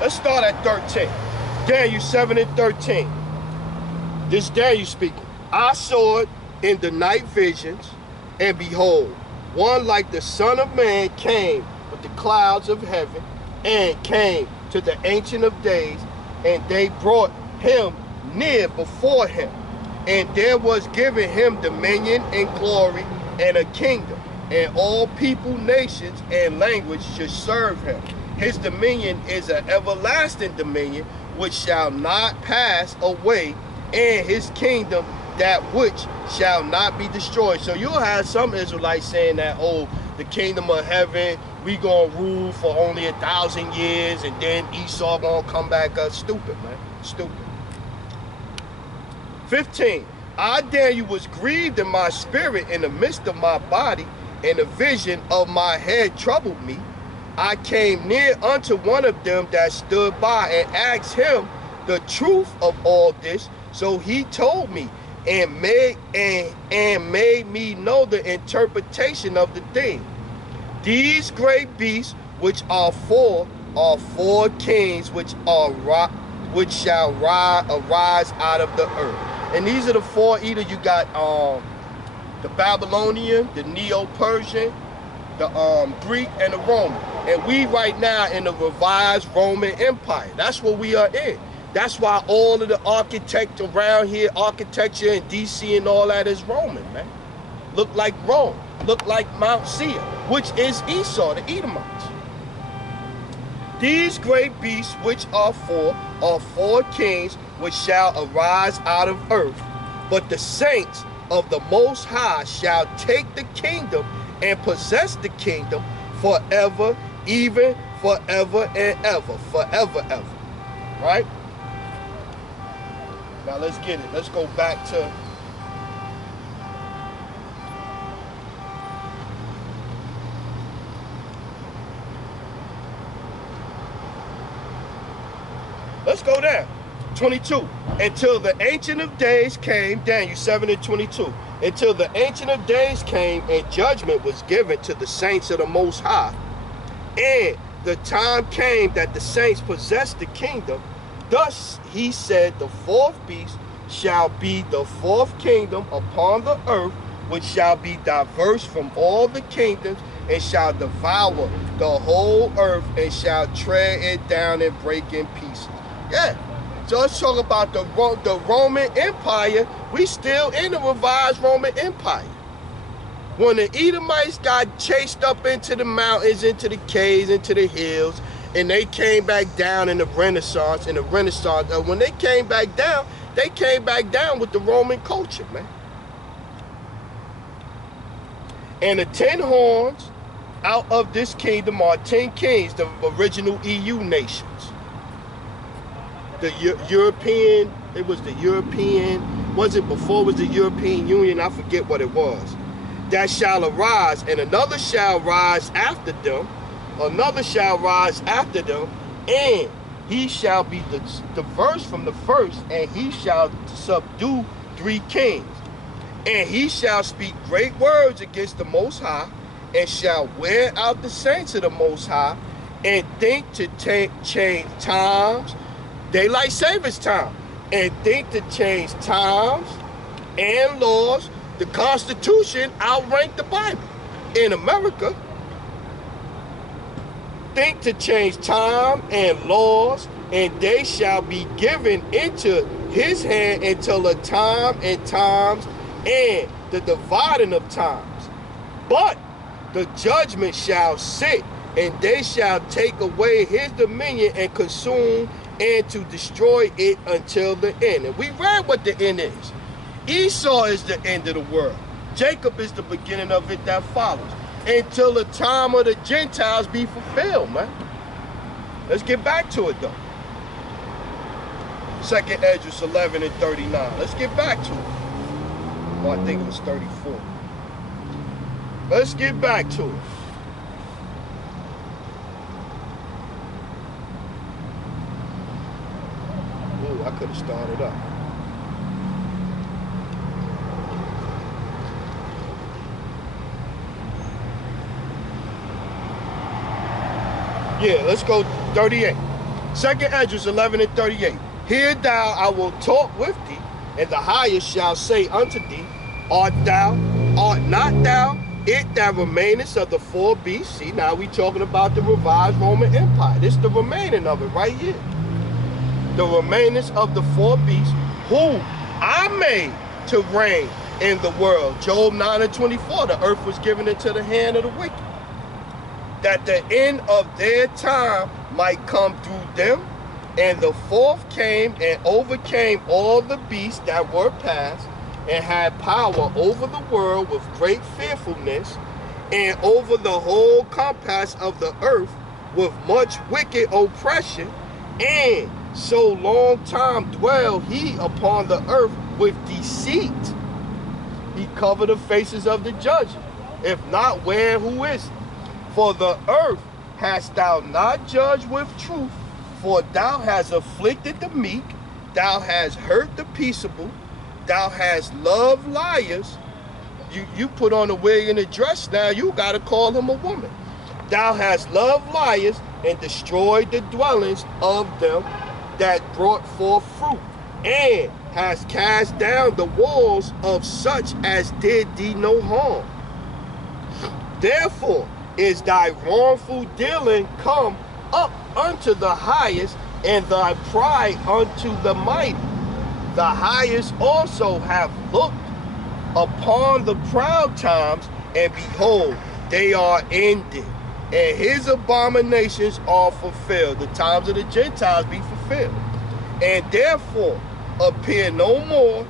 Let's start at 13. Daniel 7 and 13. This Daniel speaking. I saw it in the night visions, and behold, one like the Son of Man came with the clouds of heaven, and came to the Ancient of Days, and they brought him near before him. And there was given him dominion and glory and a kingdom, and all people, nations, and language should serve him. His dominion is an everlasting dominion which shall not pass away, and his kingdom that which shall not be destroyed. So you'll have some Israelites saying that, oh, the kingdom of heaven, we gonna rule for only 1,000 years, and then Esau gonna come back up. Stupid, man. Stupid. 15. I, Daniel, was grieved in my spirit in the midst of my body, and the vision of my head troubled me. I came near unto one of them that stood by, and asked him the truth of all this. So he told me, and made me know the interpretation of the thing. These great beasts, which are 4 kings, which shall arise out of the earth. And these are the 4. Either you got the Babylonian, the Neo-Persian, the Greek, and the Roman. And we right now in the revised Roman Empire. That's what we are in. That's why all of the architecture around here, architecture in DC and all that is Roman, man. Look like Rome. Look like Mount Seir, which is Esau, the Edomites. These great beasts, which are 4 kings, which shall arise out of earth. But the saints of the Most High shall take the kingdom and possess the kingdom forever, even forever and ever. Forever, ever. Right? Now let's get it. Let's go back to let's go there. 22. Until the Ancient of Days came, Daniel 7 and 22. Until the Ancient of Days came and judgment was given to the saints of the Most High. And the time came that the saints possessed the kingdom. Thus he said, the fourth beast shall be the fourth kingdom upon the earth, which shall be diverse from all the kingdoms, and shall devour the whole earth, and shall tread it down and break in pieces. Yeah. So let's talk about the Roman Empire. We still in the revised Roman Empire. When the Edomites got chased up into the mountains, into the caves, into the hills, and they came back down in the Renaissance, when they came back down with the Roman culture, man. And the 10 horns out of this kingdom are 10 kings, the original EU nations. The European, it was the European, was it before it was the European Union? I forget what it was. That shall arise, and another shall rise after them, another shall rise after them, and he shall be diverse from the first, and he shall subdue 3 kings. And he shall speak great words against the Most High, and shall wear out the saints of the Most High, and think to change times, daylight savings time, and think to change times and laws. The Constitution outranked the Bible. In America, think to change time and laws, and they shall be given into his hand until a time and times and the dividing of times. But the judgment shall sit, and they shall take away his dominion and consume and to destroy it until the end. And we read what the end is. Esau is the end of the world. Jacob is the beginning of it that follows. Until the time of the Gentiles be fulfilled, man. Let's get back to it, though. 2nd Esdras 11 and 39. Let's get back to it. Well, I think it was 34. Let's get back to it. Ooh, I could have started up. Yeah, let's go 38. 2nd Esdras 11 and 38. Hear thou, I will talk with thee, and the highest shall say unto thee, art not thou it that remainest of the 4 beasts? See, now we talking about the revised Roman Empire. This is the remaining of it right here. The remainest of the 4 beasts, who I made to reign in the world. Job 9 and 24, the earth was given into the hand of the wicked, that the end of their time might come through them. And the 4th came and overcame all the beasts that were past, and had power over the world with great fearfulness, and over the whole compass of the earth with much wicked oppression. And so long time dwelled he upon the earth with deceit. He covered the faces of the judges. If not, where, who is it? For the earth hast thou not judged with truth, for thou hast afflicted the meek, thou hast hurt the peaceable, thou hast loved liars. You put on a wig and a dress now, you got to call him a woman. Thou hast loved liars and destroyed the dwellings of them that brought forth fruit, and hast cast down the walls of such as did thee no harm. Therefore is thy wrongful dealing come up unto the highest, and thy pride unto the mighty. The highest also have looked upon the proud times, and behold, they are ended, and his abominations are fulfilled. The times of the Gentiles be fulfilled. And therefore appear no more